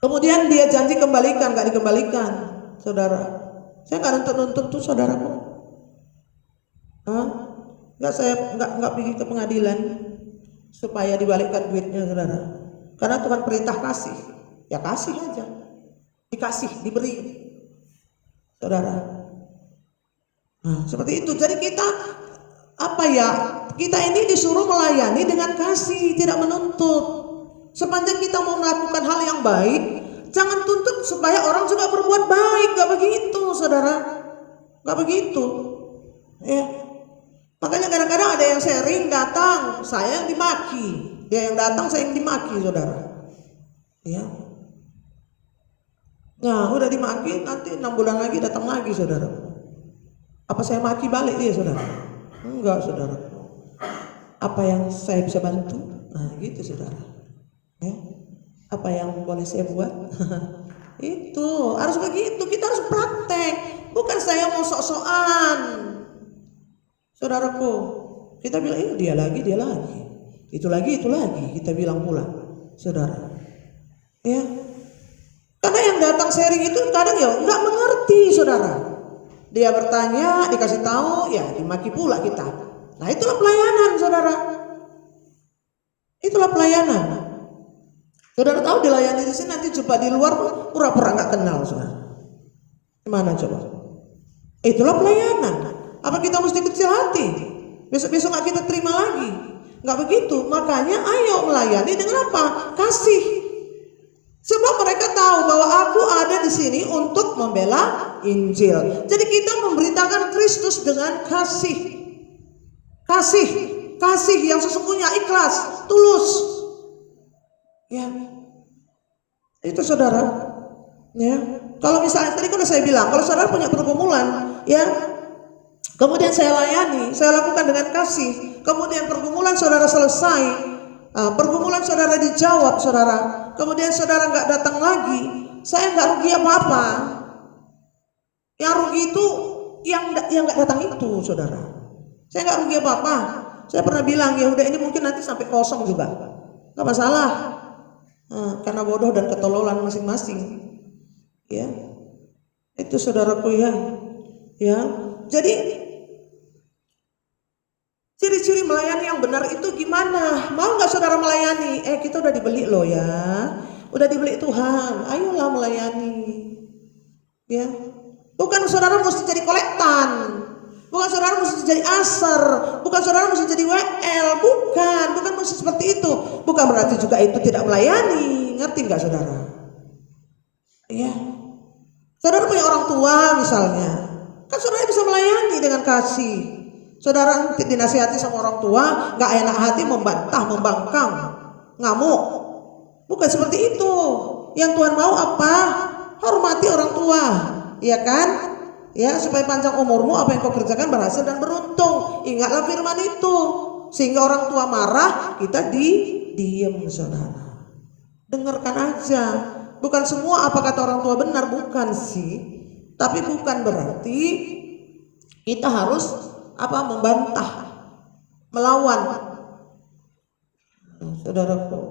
Kemudian dia janji kembalikan, gak dikembalikan, saudara. Saya gak nuntut-nuntut tuh saudaraku. Nggak pergi ke pengadilan supaya dibalikkan duitnya saudara. Karena Tuhan perintah kasih, ya kasih aja. Dikasih, diberi, saudara. Nah, seperti itu. Jadi kita kita ini disuruh melayani dengan kasih, tidak menuntut. Sepanjang kita mau melakukan hal yang baik, jangan tuntut supaya orang juga berbuat baik. Gak begitu saudara, gak begitu. Ya. Makanya kadang-kadang ada yang sharing datang, saya yang dimaki. Dia yang datang, saya yang dimaki saudara. Ya. Nah udah dimaki, nanti 6 bulan lagi datang lagi saudara. Apa saya maki balik dia saudara? Enggak saudara. Apa yang saya bisa bantu? Nah gitu saudara. Ya. Apa yang boleh saya buat? Itu harus begitu, kita harus praktek. Bukan saya mau sok-sokan. Saudaraku, kita bilang dia lagi. Itu lagi, kita bilang pula. Saudara. Ya. Karena yang datang sharing itu kadang ya nggak mengerti saudara. Dia bertanya, dikasih tahu, ya dimaki pula kita. Nah itulah pelayanan saudara. Itulah pelayanan. Saudara tahu dilayani di sini nanti jumpa di luar pura-pura nggak kenal saudara. Gimana coba? Itulah pelayanan. Apa kita mesti kecil hati? Besok-besok nggak kita terima lagi? Nggak begitu. Makanya ayo melayani dengan apa? Kasih. Sebab mereka tahu bahwa aku ada di sini untuk membela Injil. Jadi kita memberitakan Kristus dengan kasih. Kasih yang sesungguhnya ikhlas, tulus. Ya. Itu saudara. Ya. Kalau misalnya tadi kan saya bilang, kalau saudara punya pergumulan, ya. Kemudian saya layani, saya lakukan dengan kasih. Kemudian pergumulan saudara selesai. Pergumulan saudara dijawab saudara, kemudian saudara nggak datang lagi, saya nggak rugi apa-apa. Yang rugi itu yang nggak datang itu saudara. Saya nggak rugi apa-apa. Saya pernah bilang ya udah ini mungkin nanti sampai kosong juga, nggak masalah. Karena bodoh dan ketololan masing-masing. Ya, itu saudaraku ya. Ya, jadi ciri-ciri melayani yang benar itu gimana? Mau gak saudara melayani? Kita udah dibeli loh ya. Udah dibeli Tuhan. Ayolah melayani. Ya. Bukan saudara mesti jadi kolektan. Bukan saudara mesti jadi aser. Bukan saudara mesti jadi WL. Bukan mesti seperti itu. Bukan berarti juga itu tidak melayani. Ngerti gak saudara? Ya. Saudara punya orang tua misalnya. Kan saudara bisa melayani dengan kasih. Saudara dinasihati sama orang tua, gak enak hati membantah, membangkang, ngamuk. Bukan seperti itu. Yang Tuhan mau apa? Hormati orang tua, ya kan? Ya, supaya panjang umurmu, apa yang kau kerjakan berhasil dan beruntung. Ingatlah firman itu. Sehingga orang tua marah, kita diem saudara. Dengarkan aja. Bukan semua apa kata orang tua benar, bukan sih. Tapi bukan berarti kita harus membantah, melawan. Saudaraku,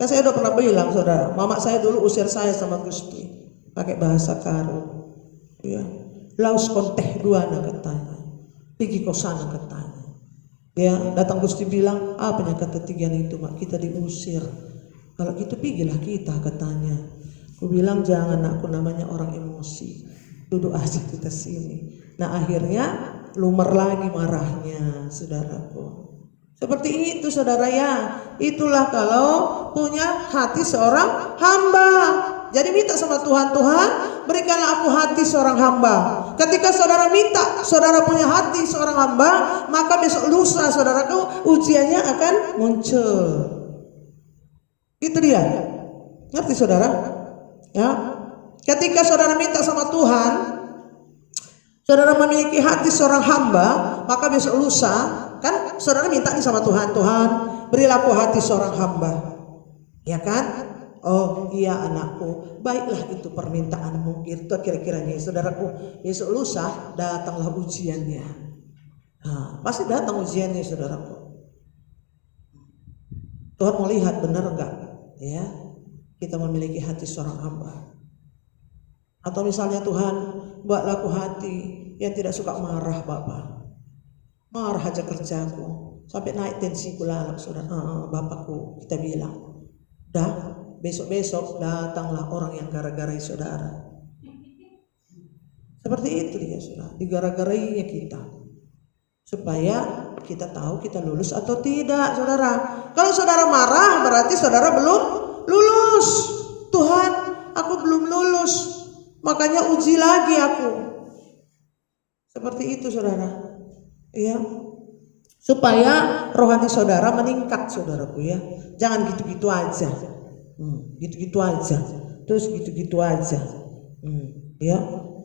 kan saya udah pernah bilang saudara, mama saya dulu usir saya sama Gusti pakai bahasa karo, ya, laus konteh duana katanya, pergi kau sana katanya, ya, datang Gusti bilang apa yang kata tiga itu mak, kita diusir, kalau gitu pergilah kita katanya. Aku bilang jangan, aku namanya orang emosi, duduk aja kita sini. Nah akhirnya lumer lagi marahnya saudaraku. Seperti itu saudara ya. Itulah kalau punya hati seorang hamba. Jadi minta sama Tuhan, Tuhan berikanlah aku hati seorang hamba. Ketika saudara minta, saudara punya hati seorang hamba, maka besok lusa saudaraku ujiannya akan muncul. Itu dia. Ngerti saudara? Ya. Ketika saudara minta sama Tuhan, saudara memiliki hati seorang hamba, maka besok lusa kan saudara minta nih sama Tuhan, Tuhan berilah aku hati seorang hamba, ya kan? Oh iya anakku, baiklah itu permintaanmu, gitu kira-kiranya saudaraku. Besok lusa datanglah ujiannya. Nah, pasti datang ujiannya saudaraku. Tuhan mau lihat benar enggak ya kita memiliki hati seorang hamba. Atau misalnya Tuhan buatlah aku hati yang tidak suka marah Bapak. Marah aja kerjaku sampai naik tensiku lalu saudara. Bapakku kita bilang, dah besok-besok datanglah orang yang gara-garai saudara. Seperti itu dia saudara, digara-garainya kita. Supaya kita tahu kita lulus atau tidak saudara. Kalau saudara marah berarti saudara belum lulus. Tuhan aku belum lulus, makanya uji lagi aku. Seperti itu saudara. Ya, supaya rohani saudara meningkat saudaraku ya. Jangan gitu-gitu aja, gitu-gitu aja, terus gitu-gitu aja, ya.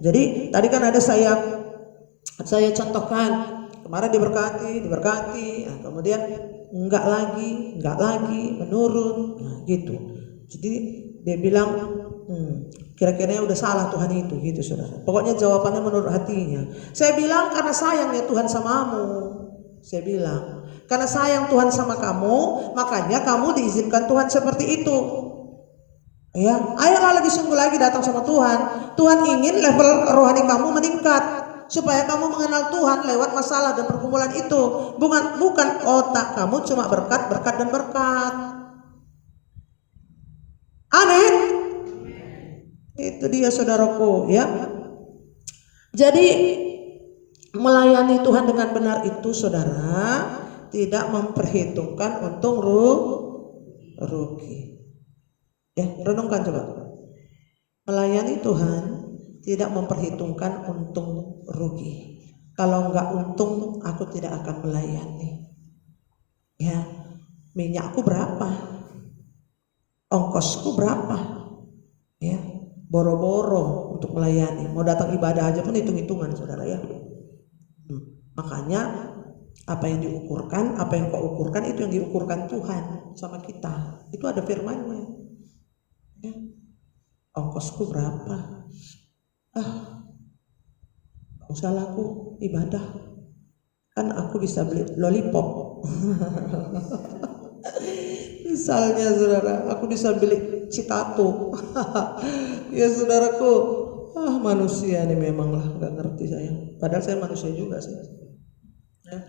Jadi tadi kan ada saya contohkan kemarin diberkati, nah, kemudian enggak lagi menurun, nah, gitu. Jadi dia bilang kira-kiranya udah salah Tuhan itu gitu saudara. Pokoknya jawabannya menurut hatinya. Saya bilang karena sayangnya Tuhan samamu. Saya bilang karena sayang Tuhan sama kamu, makanya kamu diizinkan Tuhan seperti itu. Ya, ayolah lebih sungguh lagi datang sama Tuhan. Tuhan ingin level rohani kamu meningkat supaya kamu mengenal Tuhan lewat masalah dan pergumulan itu. Bukan otak kamu cuma berkat dan berkat. Amin. Itu dia saudaraku ya. Jadi melayani Tuhan dengan benar itu saudara tidak memperhitungkan untung rugi. Ya, renungkan coba. Melayani Tuhan tidak memperhitungkan untung rugi. Kalau enggak untung aku tidak akan melayani. Ya, minyakku berapa? Ongkosku berapa? Ya, boro-boro untuk melayani. Mau datang ibadah aja pun hitung-hitungan saudara ya. Makanya apa yang diukurkan, apa yang kau ukurkan itu yang diukurkan Tuhan sama kita. Itu ada firman-Nya. Ya. Ongkosku berapa? Usah laku ibadah. Kan aku bisa beli lollipop. Misalnya saudara, aku bisa beli citato. Ya saudaraku, manusia ini memanglah nggak ngerti saya. Padahal saya manusia juga sih. Ya.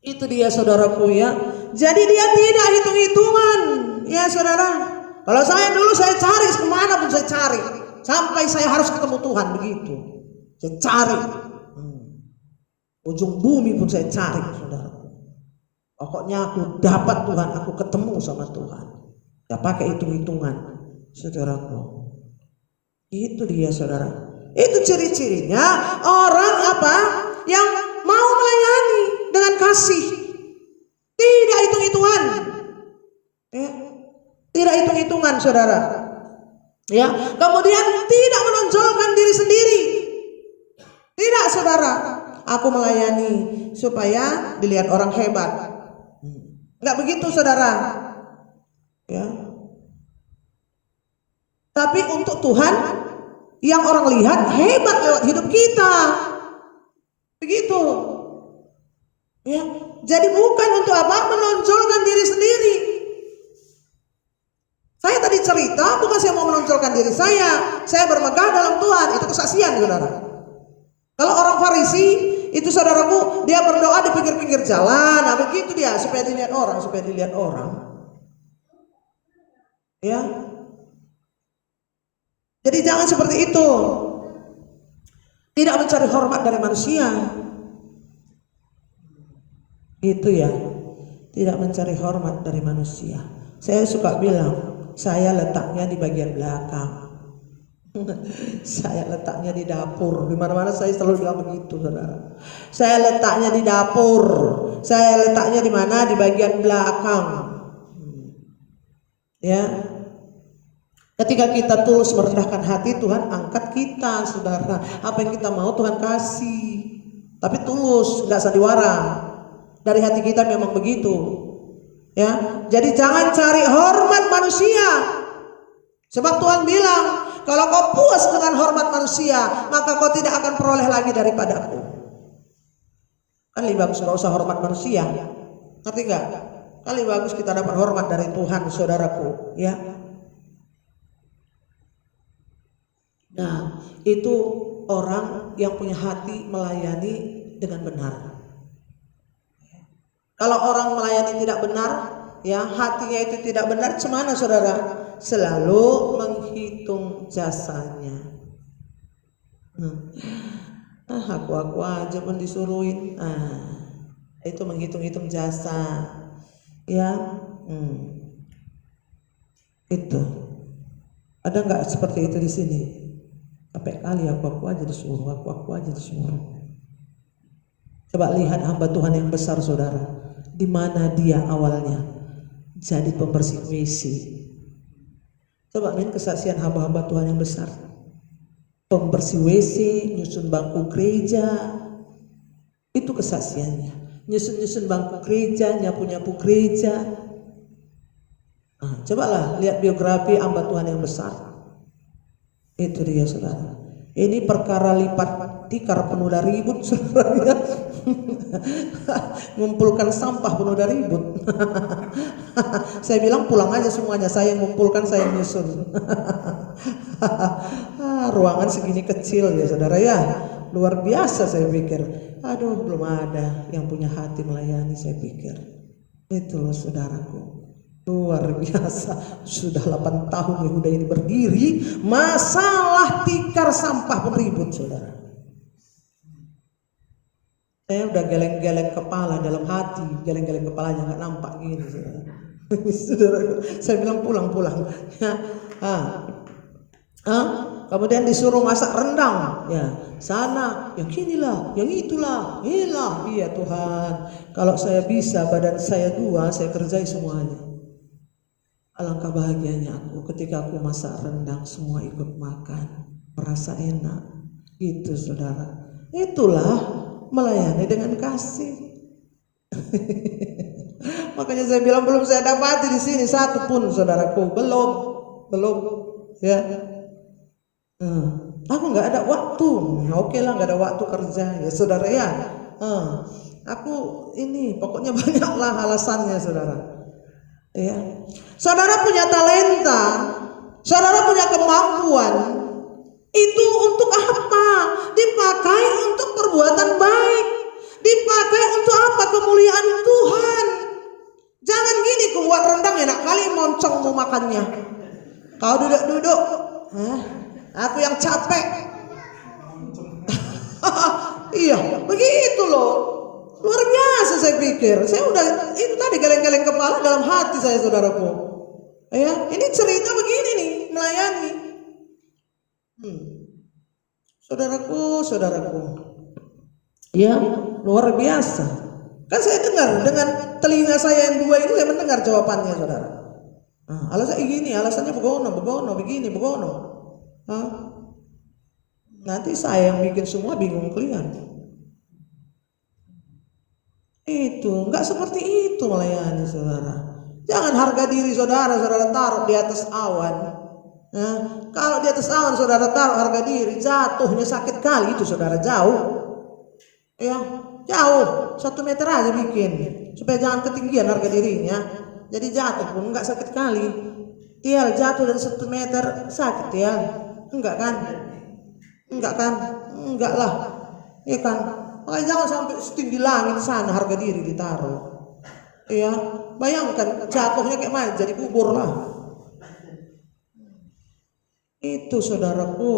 Itu dia saudaraku ya. Jadi dia tidak hitung-hitungan. Ya saudara, kalau saya dulu saya cari kemana pun saya cari, sampai saya harus ketemu Tuhan begitu. Saya cari, ujung bumi pun saya cari saudara. Pokoknya aku dapat Tuhan, aku ketemu sama Tuhan. Gak pakai hitung-hitungan, saudaraku. Itu dia saudara. Itu ciri-cirinya orang apa? Yang mau melayani dengan kasih. Tidak hitung-hitungan. Tidak hitung-hitungan saudara. Ya, kemudian tidak menonjolkan diri sendiri. Tidak, saudara. Aku melayani supaya dilihat orang hebat. Enggak begitu, saudara. Ya. Tapi untuk Tuhan yang orang lihat hebat lewat hidup kita. Begitu. Ya. Jadi bukan untuk apa? Menonjolkan diri sendiri. Saya tadi cerita bukan saya mau menonjolkan diri saya bermegah dalam Tuhan, itu kesaksian, saudara. Kalau orang Farisi itu, saudaraku, dia berdoa di pinggir-pinggir jalan, nah begitu dia supaya dilihat orang. Ya. Jadi jangan seperti itu. Tidak mencari hormat dari manusia. Itu ya. Tidak mencari hormat dari manusia. Saya suka bilang, saya letaknya di bagian belakang. Saya letaknya di dapur. Di mana-mana saya selalu bilang begitu, saudara. Saya letaknya di dapur. Saya letaknya di mana? Di bagian belakang. Ya. Ketika kita tulus merendahkan hati, Tuhan angkat kita, saudara. Apa yang kita mau Tuhan kasih. Tapi tulus, nggak sandiwara. Dari hati kita memang begitu. Ya, jadi jangan cari hormat manusia. Sebab Tuhan bilang, kalau kau puas dengan hormat manusia, maka kau tidak akan peroleh lagi daripadaku. Kan lebih bagus gak usah hormat manusia. Ngerti gak? Kan lebih bagus kita dapat hormat dari Tuhan, saudaraku. Ya. Nah, itu orang yang punya hati melayani dengan benar. Kalau orang melayani tidak benar, ya hatinya itu tidak benar, cemana, saudara? Selalu menghitung jasanya. Aku aja pun disuruhin. Itu menghitung-hitung jasa. Ya, itu. Ada nggak seperti itu di sini? Sampai kali aku aja disuruh, aku aja disuruh. Coba lihat hamba Tuhan yang besar, saudara. Di mana dia awalnya jadi pembersih WC. Coba main kesaksian hamba-hamba Tuhan yang besar. Pembersih WC, nyusun bangku gereja. Itu kesaksiannya. Nyusun-nyusun bangku gereja, nyapu-nyapu gereja. Cobalah lihat biografi hamba Tuhan yang besar. Itu dia, saudara. Ini perkara lipat tikar penuh dari ribut, saudara. Ngumpulkan sampah penuh dari ribut. Saya bilang pulang aja semuanya, saya yang ngumpulkan, saya yang nyusun. Ruangan segini kecil ya, saudara ya. Luar biasa saya pikir. Aduh, belum ada yang punya hati melayani, saya pikir. Itu loh, saudaraku. Luar biasa. Sudah 8 tahun Yehuda ini berdiri, masalah tikar sampah pun ribut, saudara. Saya udah geleng-geleng kepala dalam hati, geleng-geleng kepalanya nggak nampak gini, saudara. Saudara, saya bilang pulang. Kemudian disuruh masak rendang, ya sana, yang inilah, yang itulah, iya Tuhan. Kalau saya bisa, badan saya 2, saya kerjai semuanya. Alangkah bahagianya aku ketika aku masak rendang, semua ikut makan, merasa enak. Itu, saudara. Itulah melayani dengan kasih. Makanya saya bilang belum saya dapati di sini satu pun, saudaraku, belum, ya. Aku nggak ada waktu. Oke lah, nggak ada waktu kerja, ya saudara ya. Aku ini pokoknya banyaklah alasannya, saudara. Ya, saudara punya talenta, saudara punya kemampuan. Itu untuk apa? Dipakai untuk perbuatan baik. Dipakai untuk apa? Kemuliaan Tuhan. Jangan gini, ku buat rendang enak kali moncong mau makannya. Kau duduk. Aku yang capek. Iya, begitu loh. Luar biasa saya pikir. Saya udah itu tadi geleng-geleng kepala dalam hati saya, saudaraku. Ya, ini cerita begini nih, melayani. Saudaraku. Ya, luar biasa. Kan saya dengar dengan telinga saya yang 2 ini, saya mendengar jawabannya, saudara. Alasannya gini, alasannya begono, begini, begono. Nanti saya yang bikin semua bingung kalian. Itu, enggak seperti itu melayani saudara. Jangan harga diri saudara taruh di atas awan. Kalau di atas awan saudara taruh harga diri, jatuhnya sakit kali itu saudara, jauh. Ya, jauh, 1 meter aja bikin, supaya jangan ketinggian harga dirinya. Jadi jatuh pun enggak sakit kali. Tial jatuh dari 1 meter sakit ya? Enggak kan? Enggak lah. Iya kan? Makanya jangan sampai setinggi langit sana harga diri ditaruh. Iya, bayangkan jatuhnya kayak mana, jadi bubur lah. Itu saudaraku.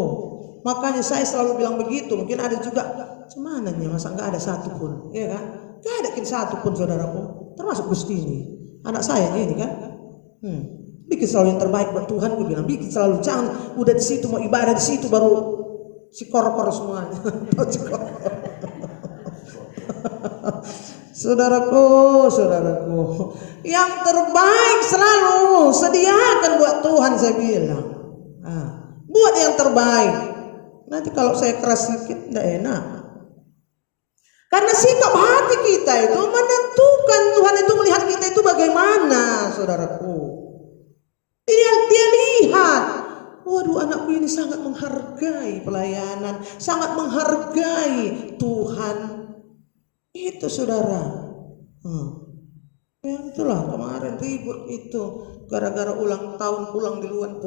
Makanya saya selalu bilang begitu. Mungkin ada juga, cuman nih masa enggak ada satu pun, ya kan? Enggak ada satu pun saudaraku, termasuk Gusti ini. Anak saya ini kan, bikin selalu yang terbaik buat Tuhan, gue bilang bikin selalu, jangan udah di situ mau ibadah di situ baru si koror semuanya. Saudaraku, yang terbaik selalu sediakan buat Tuhan, saya bilang. Buat yang terbaik. Nanti kalau saya keras sedikit tidak enak. Karena sikap hati kita itu menentukan Tuhan itu melihat kita itu bagaimana, saudaraku. Dia lihat, waduh anakku ini sangat menghargai pelayanan, sangat menghargai Tuhan. Itu saudara. Ya itulah kemarin ribut itu gara-gara ulang tahun pulang duluan.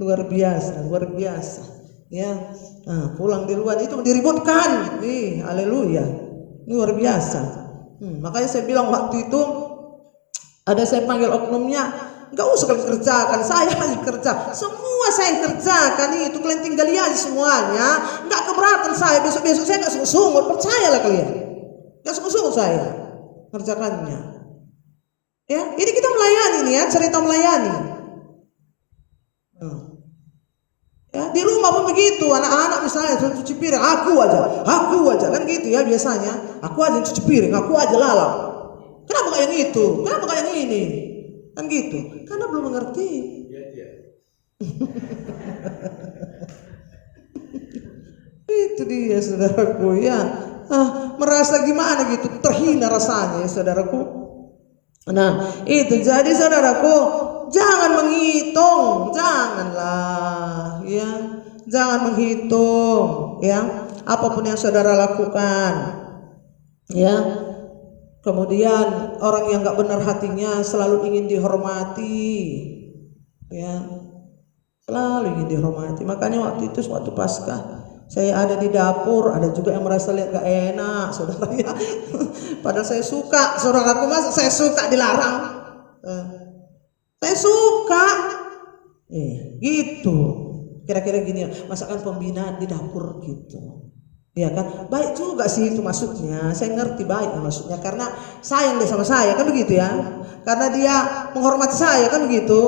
luar biasa. Ya, pulang duluan itu diributkan. Haleluya, luar biasa. Makanya saya bilang waktu itu ada saya panggil oknumnya, nggak usah kalian kerjakan, saya hanya kerja, semua saya kerjakan itu, kalian tinggal aja semuanya, nggak keberatan saya, besok saya nggak sungguh-sungguh, percayalah kalian, nggak sungguh-sungguh saya kerjakannya. Ya, ini kita melayani nih ya, cerita melayani. Ya, di rumah pun begitu, anak-anak misalnya cuci piring, aku aja kan gitu ya biasanya, aku aja cuci piring, aku aja lalap. Kenapa kayak yang itu? Kenapa kayak yang ini? Kan gitu, karena belum mengerti. Itu dia saudaraku ya, merasa gimana gitu, terhina rasanya ya saudaraku. Nah itu jadi saudaraku, jangan menghitung, janganlah ya, jangan menghitung ya apapun yang saudara lakukan ya. Kemudian orang yang gak benar hatinya selalu ingin dihormati ya, selalu ingin dihormati. Makanya waktu itu waktu Paskah saya ada di dapur, ada juga yang merasa lihat gak enak saudara ya. Padahal saya suka, saudaraku, masa saya suka dilarang? Saya suka gitu, kira-kira gini, masakan pembinaan di dapur gitu ya kan, baik juga sih itu maksudnya, saya ngerti baik maksudnya, karena sayang dia sama saya kan begitu ya, karena dia menghormati saya kan begitu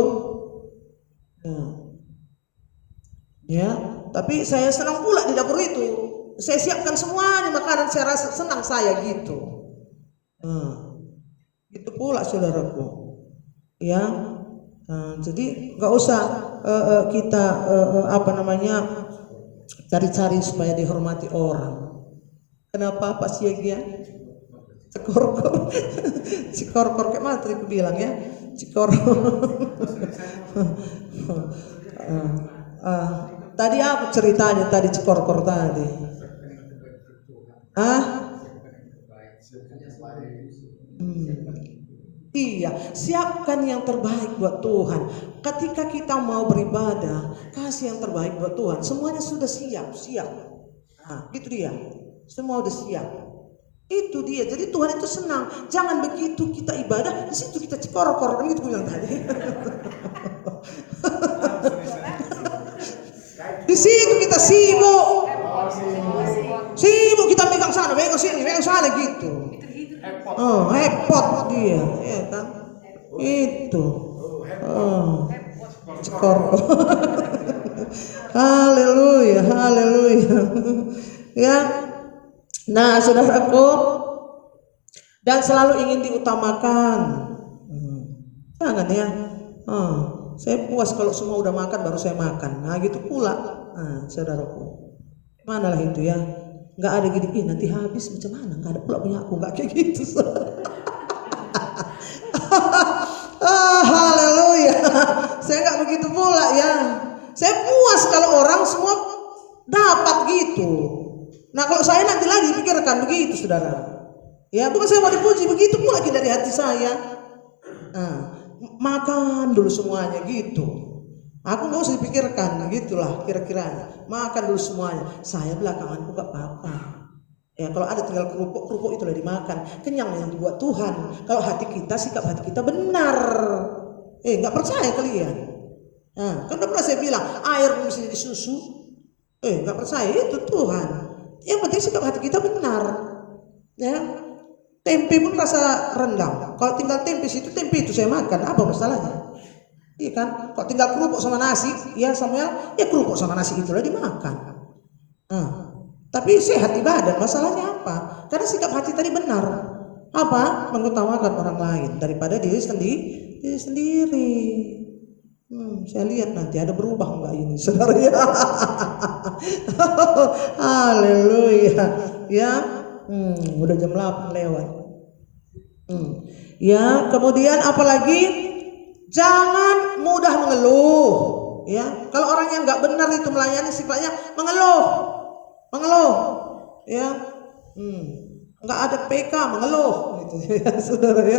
ya. Tapi saya senang pula di dapur itu, saya siapkan semuanya makanan, saya rasa senang saya gitu. Itu pula saudaraku ya. Jadi nggak usah kita cari-cari supaya dihormati orang. Kenapa Pak Siagia? Cikorkor kayak mana tadi aku bilang ya, cikorkor. Tadi apa ceritanya tadi cikorkor tadi? Iya, siapkan yang terbaik buat Tuhan. Ketika kita mau beribadah, kasih yang terbaik buat Tuhan. Semuanya sudah siap. Gitu dia. Semua udah siap. Itu dia. Jadi Tuhan itu senang. Jangan begitu kita ibadah, di situ kita cikorkor, kan gitu bilang tadi. Di situ kita sibuk kita megang sana, megang sini, megang sana gitu. Repot dia, ya kan? Itu. Cikorkor. Haleluya. Ya. Nah, saudaraku, dan selalu ingin diutamakan. Jangan ya. Saya puas kalau semua udah makan baru saya makan. Nah gitu pula. Saudaraku. Manalah itu ya. Nggak ada gini, nanti habis macam mana? Nggak ada pula punya aku, nggak kayak gitu. Haleluya. Saya nggak begitu pula ya. Saya puas kalau orang semua dapat gitu. Nah kalau saya nanti lagi pikirkan begitu saudara. Ya bukan saya mau dipuji, begitu pula dari hati saya. Makan dulu semuanya gitu. Aku nggak usah dipikirkan, gitulah kira-kira. Makan dulu semuanya. Saya belakangan nggak apa-apa. Ya kalau ada tinggal kerupuk itulah dimakan. Kenyang yang dibuat Tuhan. Kalau hati kita, sikap hati kita benar. Nggak percaya kalian? Kan udah pernah saya bilang air mesti jadi susu. Nggak percaya itu Tuhan. Yang penting sikap hati kita benar. Ya. Tempe pun rasa rendang. Kalau tinggal tempe itu saya makan. Apa masalahnya? Iya kan? Kalau tinggal kerupuk sama nasi, ya Samuel, ya kerupuk sama nasi itulah dimakan. Tapi sehat di badan, masalahnya apa? Karena sikap hati tadi benar. Apa? Mengutamakan orang lain daripada diri sendiri. Saya lihat nanti ada berubah enggak ini, saudara ya? Haleluya. Ya, udah jam 8 lewat. Ya, kemudian apalagi? Jangan mudah mengeluh, ya. Kalau orang yang nggak benar itu melayani sifatnya mengeluh, ya. Nggak ada PK mengeluh, gitu ya, saudara ya.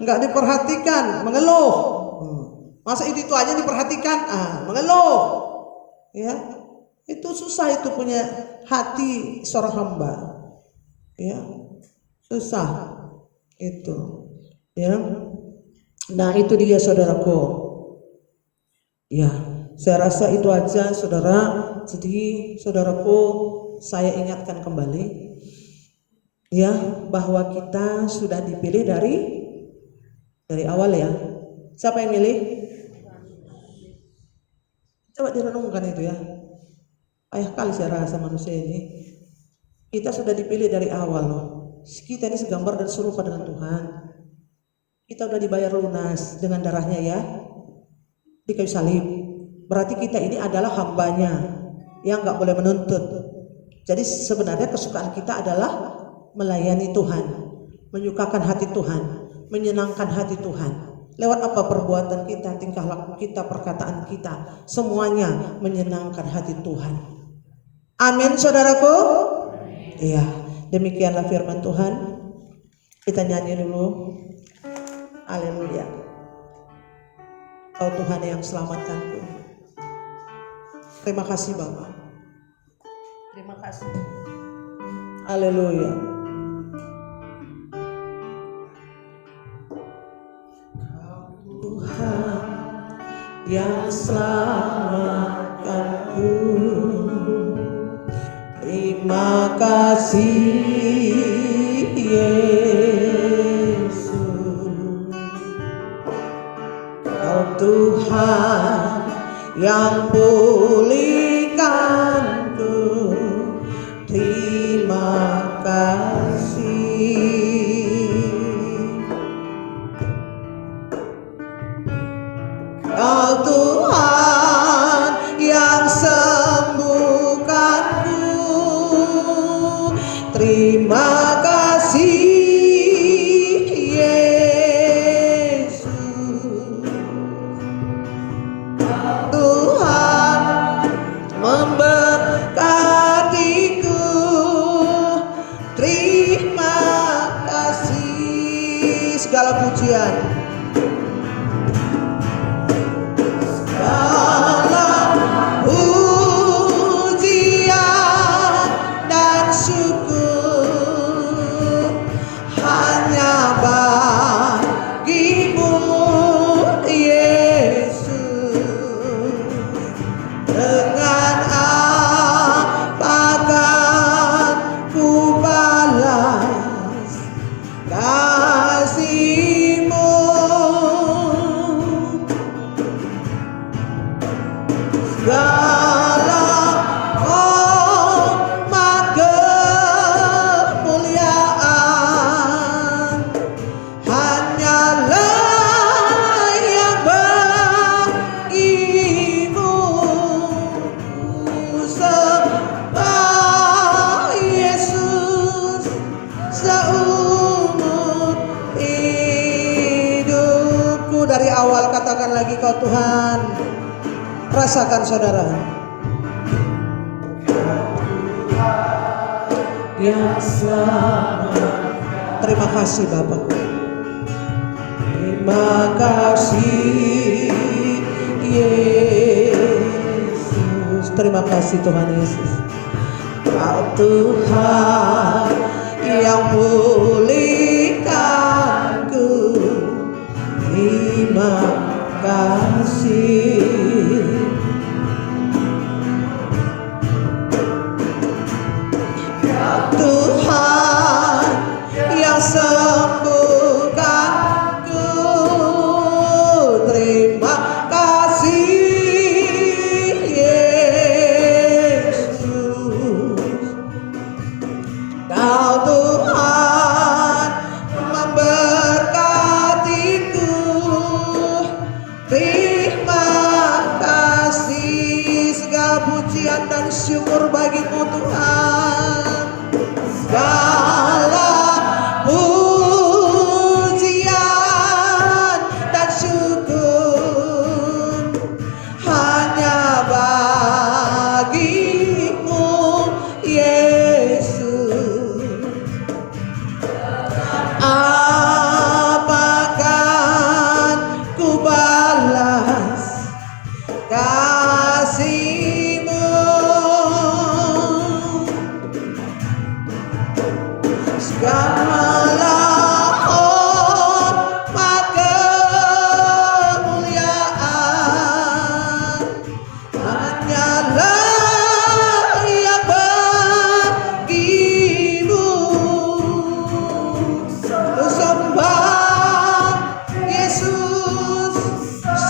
Nggak diperhatikan, mengeluh. Masa itu aja diperhatikan, mengeluh, ya. Itu susah itu punya hati seorang hamba, ya. Susah itu, ya. Nah itu dia saudaraku. Ya, saya rasa itu aja saudara. Jadi saudaraku, saya ingatkan kembali ya bahwa kita sudah dipilih dari awal ya. Siapa yang milih? Coba direnungkan itu ya. Payah kali saya rasa manusia ini. Kita sudah dipilih dari awal loh. Kita ini segambar dan serupa dengan Tuhan. Kita udah dibayar lunas dengan darahnya ya di kayu salib. Berarti kita ini adalah hambanya yang nggak boleh menuntut. Jadi sebenarnya kesukaan kita adalah melayani Tuhan, menyukakan hati Tuhan, menyenangkan hati Tuhan. Lewat apa perbuatan kita, tingkah laku kita, perkataan kita, semuanya menyenangkan hati Tuhan. Amin saudaraku. Iya, demikianlah firman Tuhan. Kita nyanyi dulu. Haleluya. Kau Tuhan yang selamatkanku. Terima kasih Bapa. Terima kasih. Haleluya. Kau Tuhan yang selamatkanku. Terima kasih Tuhan yang pulihkanku, terima kasih. Kau Tuhan yang sembuhkanku, terima kasih. Segala pujian, segala pujian dan syukur hanya bagimu Yesus. Dengan apakah ku balas kasih-Mu? awal, katakan lagi kau Tuhan. Rasakan saudara. Yang selamat. Terima kasih Bapak. Terima kasih Yesus. Terima kasih Tuhan Yesus. Kau Tuhan yang pulihkanku. Terima kasih. Tuhan yang sembuhkanku. Terima kasih Yesus. Kau Tuhan memberkatiku. Terima kasih. Segala pujian dan syukur bagimu Tuhan. Segala pujian dan syukur hanya bagimu Yesus. Apakan ku balas kasih-Mu? Segala hormat kemuliaan hanyalah yang bagimu. Ku sembah Yesus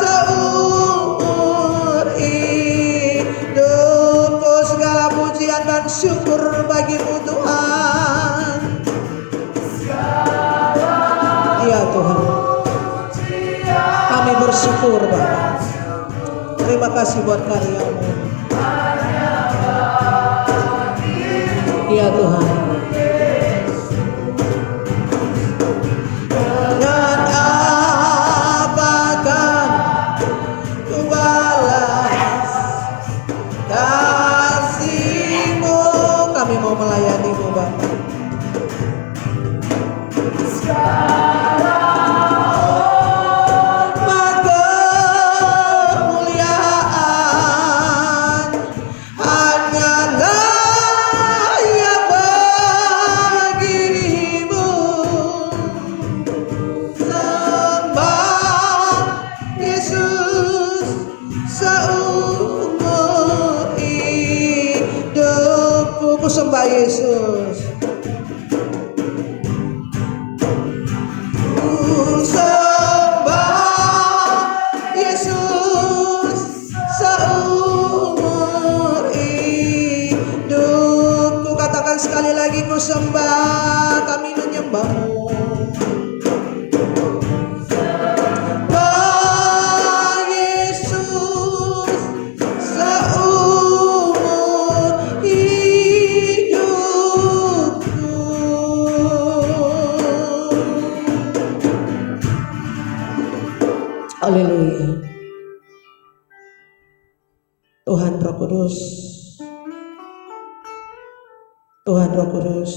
seumur hidupku. Segala pujian dan syukur bagimu Tuhan. Ya Tuhan, kami bersyukur Bapak. Terima kasih buat karya-Mu. Ya Tuhan. Dan apakan ku balas kasih-Mu? Kami mau melayani-Mu Bapak. Sembah Yesus. Sembah Yesus seumur hidupku. Katakan sekali lagi, ku sembah, kami menyembah-Mu. Haleluya. Tuhan Roh Kudus, Tuhan Roh Kudus,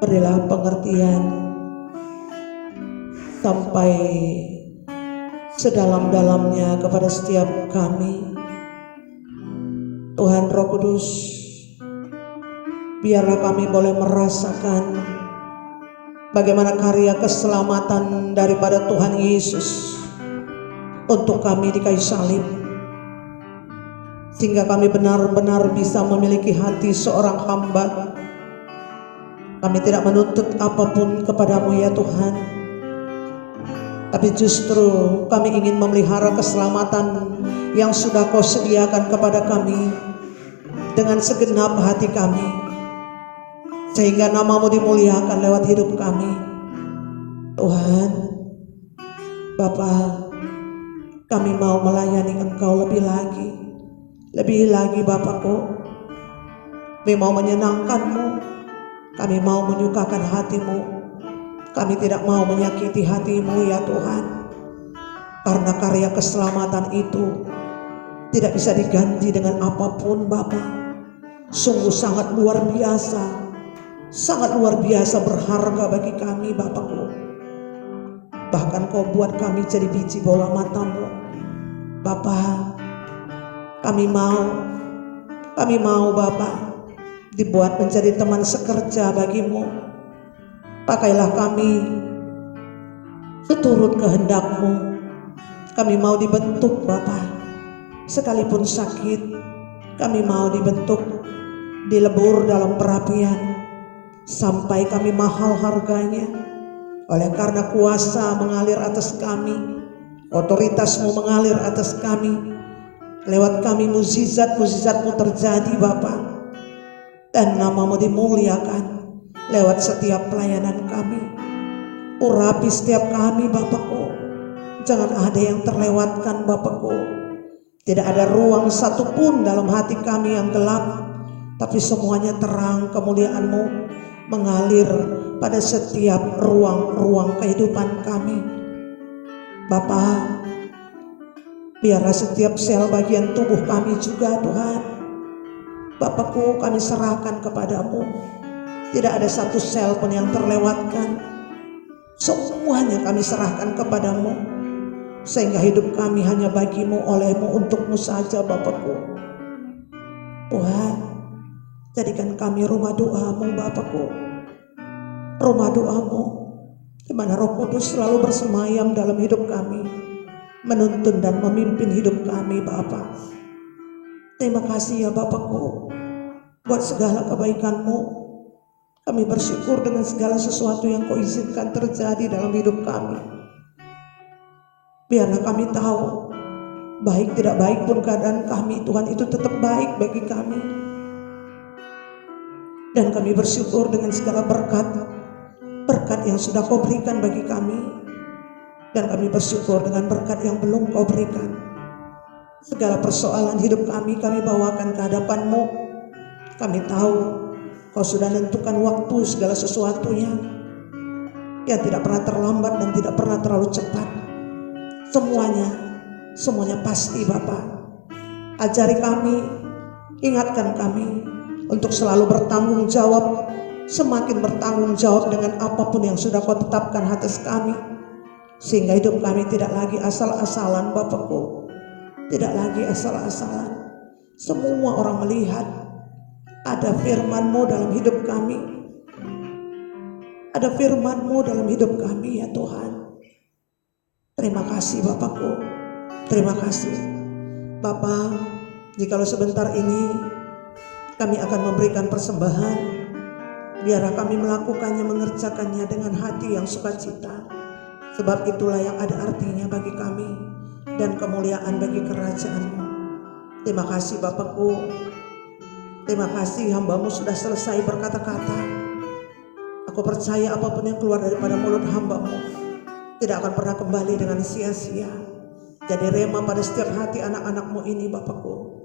berilah pengertian sampai sedalam-dalamnya kepada setiap kami. Tuhan Roh Kudus, biarlah kami boleh merasakan bagaimana karya keselamatan daripada Tuhan Yesus untuk kami di kayu salib, sehingga kami benar-benar bisa memiliki hati seorang hamba. Kami tidak menuntut apapun kepadamu ya Tuhan, tapi justru kami ingin memelihara keselamatan yang sudah Kau sediakan kepada kami dengan segenap hati kami, sehingga nama-Mu dimuliakan lewat hidup kami. Tuhan, Bapa, kami mau melayani Engkau lebih lagi Bapakku. Kami mau menyenangkan-Mu, kami mau menyukakan hati-Mu, kami tidak mau menyakiti hati-Mu ya Tuhan. Karena karya keselamatan itu tidak bisa diganti dengan apapun Bapa. Sungguh sangat luar biasa, sangat luar biasa berharga bagi kami Bapakku. Bahkan Kau buat kami jadi biji bawah mata-Mu. Bapa, kami mau Bapa dibuat menjadi teman sekerja bagi-Mu. Pakailah kami seturut kehendak-Mu. Kami mau dibentuk Bapa, sekalipun sakit kami mau dibentuk, dilebur dalam perapian sampai kami mahal harganya. Oleh karena kuasa mengalir atas kami, otoritas-Mu mengalir atas kami, lewat kami mukjizat-mukjizat-Mu terjadi Bapa, dan nama-Mu dimuliakan lewat setiap pelayanan kami. Urapi setiap kami Bapakku, jangan ada yang terlewatkan Bapakku. Tidak ada ruang satupun dalam hati kami yang gelap, tapi semuanya terang kemuliaan-Mu mengalir pada setiap ruang-ruang kehidupan kami. Bapa, biarlah setiap sel bagian tubuh kami juga Tuhan, Bapakku, kami serahkan kepadamu. Tidak ada satu sel pun yang terlewatkan. Semuanya kami serahkan kepadamu, sehingga hidup kami hanya bagimu, olehmu, untukmu saja Bapakku. Tuhan, jadikan kami rumah doa-Mu Bapakku, rumah doa-Mu di mana Roh Kudus selalu bersemayam dalam hidup kami, menuntun dan memimpin hidup kami Bapa. Terima kasih ya Bapakku buat segala kebaikan-Mu. Kami bersyukur dengan segala sesuatu yang Kau izinkan terjadi dalam hidup kami. Biarlah kami tahu, baik tidak baik pun keadaan kami, Tuhan itu tetap baik bagi kami. Dan kami bersyukur dengan segala berkat yang sudah Kau berikan bagi kami. Dan kami bersyukur dengan berkat yang belum Kau berikan. Segala persoalan hidup kami bawakan ke hadapan-Mu. Kami tahu Kau sudah tentukan waktu segala sesuatunya, yang tidak pernah terlambat dan tidak pernah terlalu cepat. Semuanya pasti Bapa. Ajari kami, ingatkan kami untuk selalu bertanggung jawab, semakin bertanggung jawab dengan apapun yang sudah Kau tetapkan atas kami, sehingga hidup kami tidak lagi asal-asalan Bapakku, tidak lagi asal-asalan. Semua orang melihat ada firman-Mu dalam hidup kami. Ada firman-Mu dalam hidup kami ya Tuhan. Terima kasih Bapakku. Terima kasih Bapa. Jikalau sebentar ini kami akan memberikan persembahan, biarlah kami melakukannya, mengerjakannya dengan hati yang sukacita. Sebab itulah yang ada artinya bagi kami dan kemuliaan bagi kerajaan-Mu. Terima kasih Bapakku. Terima kasih hamba-Mu sudah selesai berkata-kata. Aku percaya apapun yang keluar daripada mulut hamba-Mu tidak akan pernah kembali dengan sia-sia. Jadi rema pada setiap hati anak-anak-Mu ini Bapakku.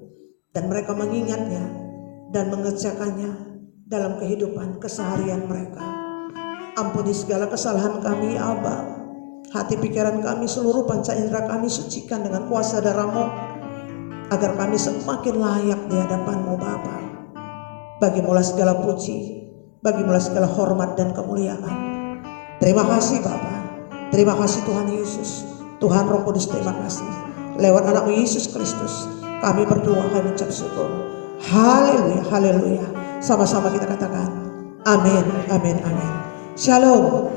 Dan mereka mengingatnya dan mengerjakannya dalam kehidupan keseharian mereka. Ampuni segala kesalahan kami ya Aba. Hati pikiran kami, seluruh panca indera kami sucikan dengan kuasa darah-Mu, agar kami semakin layak di hadapan-Mu Bapa. Bagimulah segala puji, bagimulah segala hormat dan kemuliaan. Terima kasih Bapa. Terima kasih Tuhan Yesus. Tuhan Roh Kudus, terima kasih. Lewat anak-Mu Yesus Kristus kami berdoa, kami ucap syukur. Haleluya, haleluya. Sama-sama kita katakan amin, amin, amin. Shalom.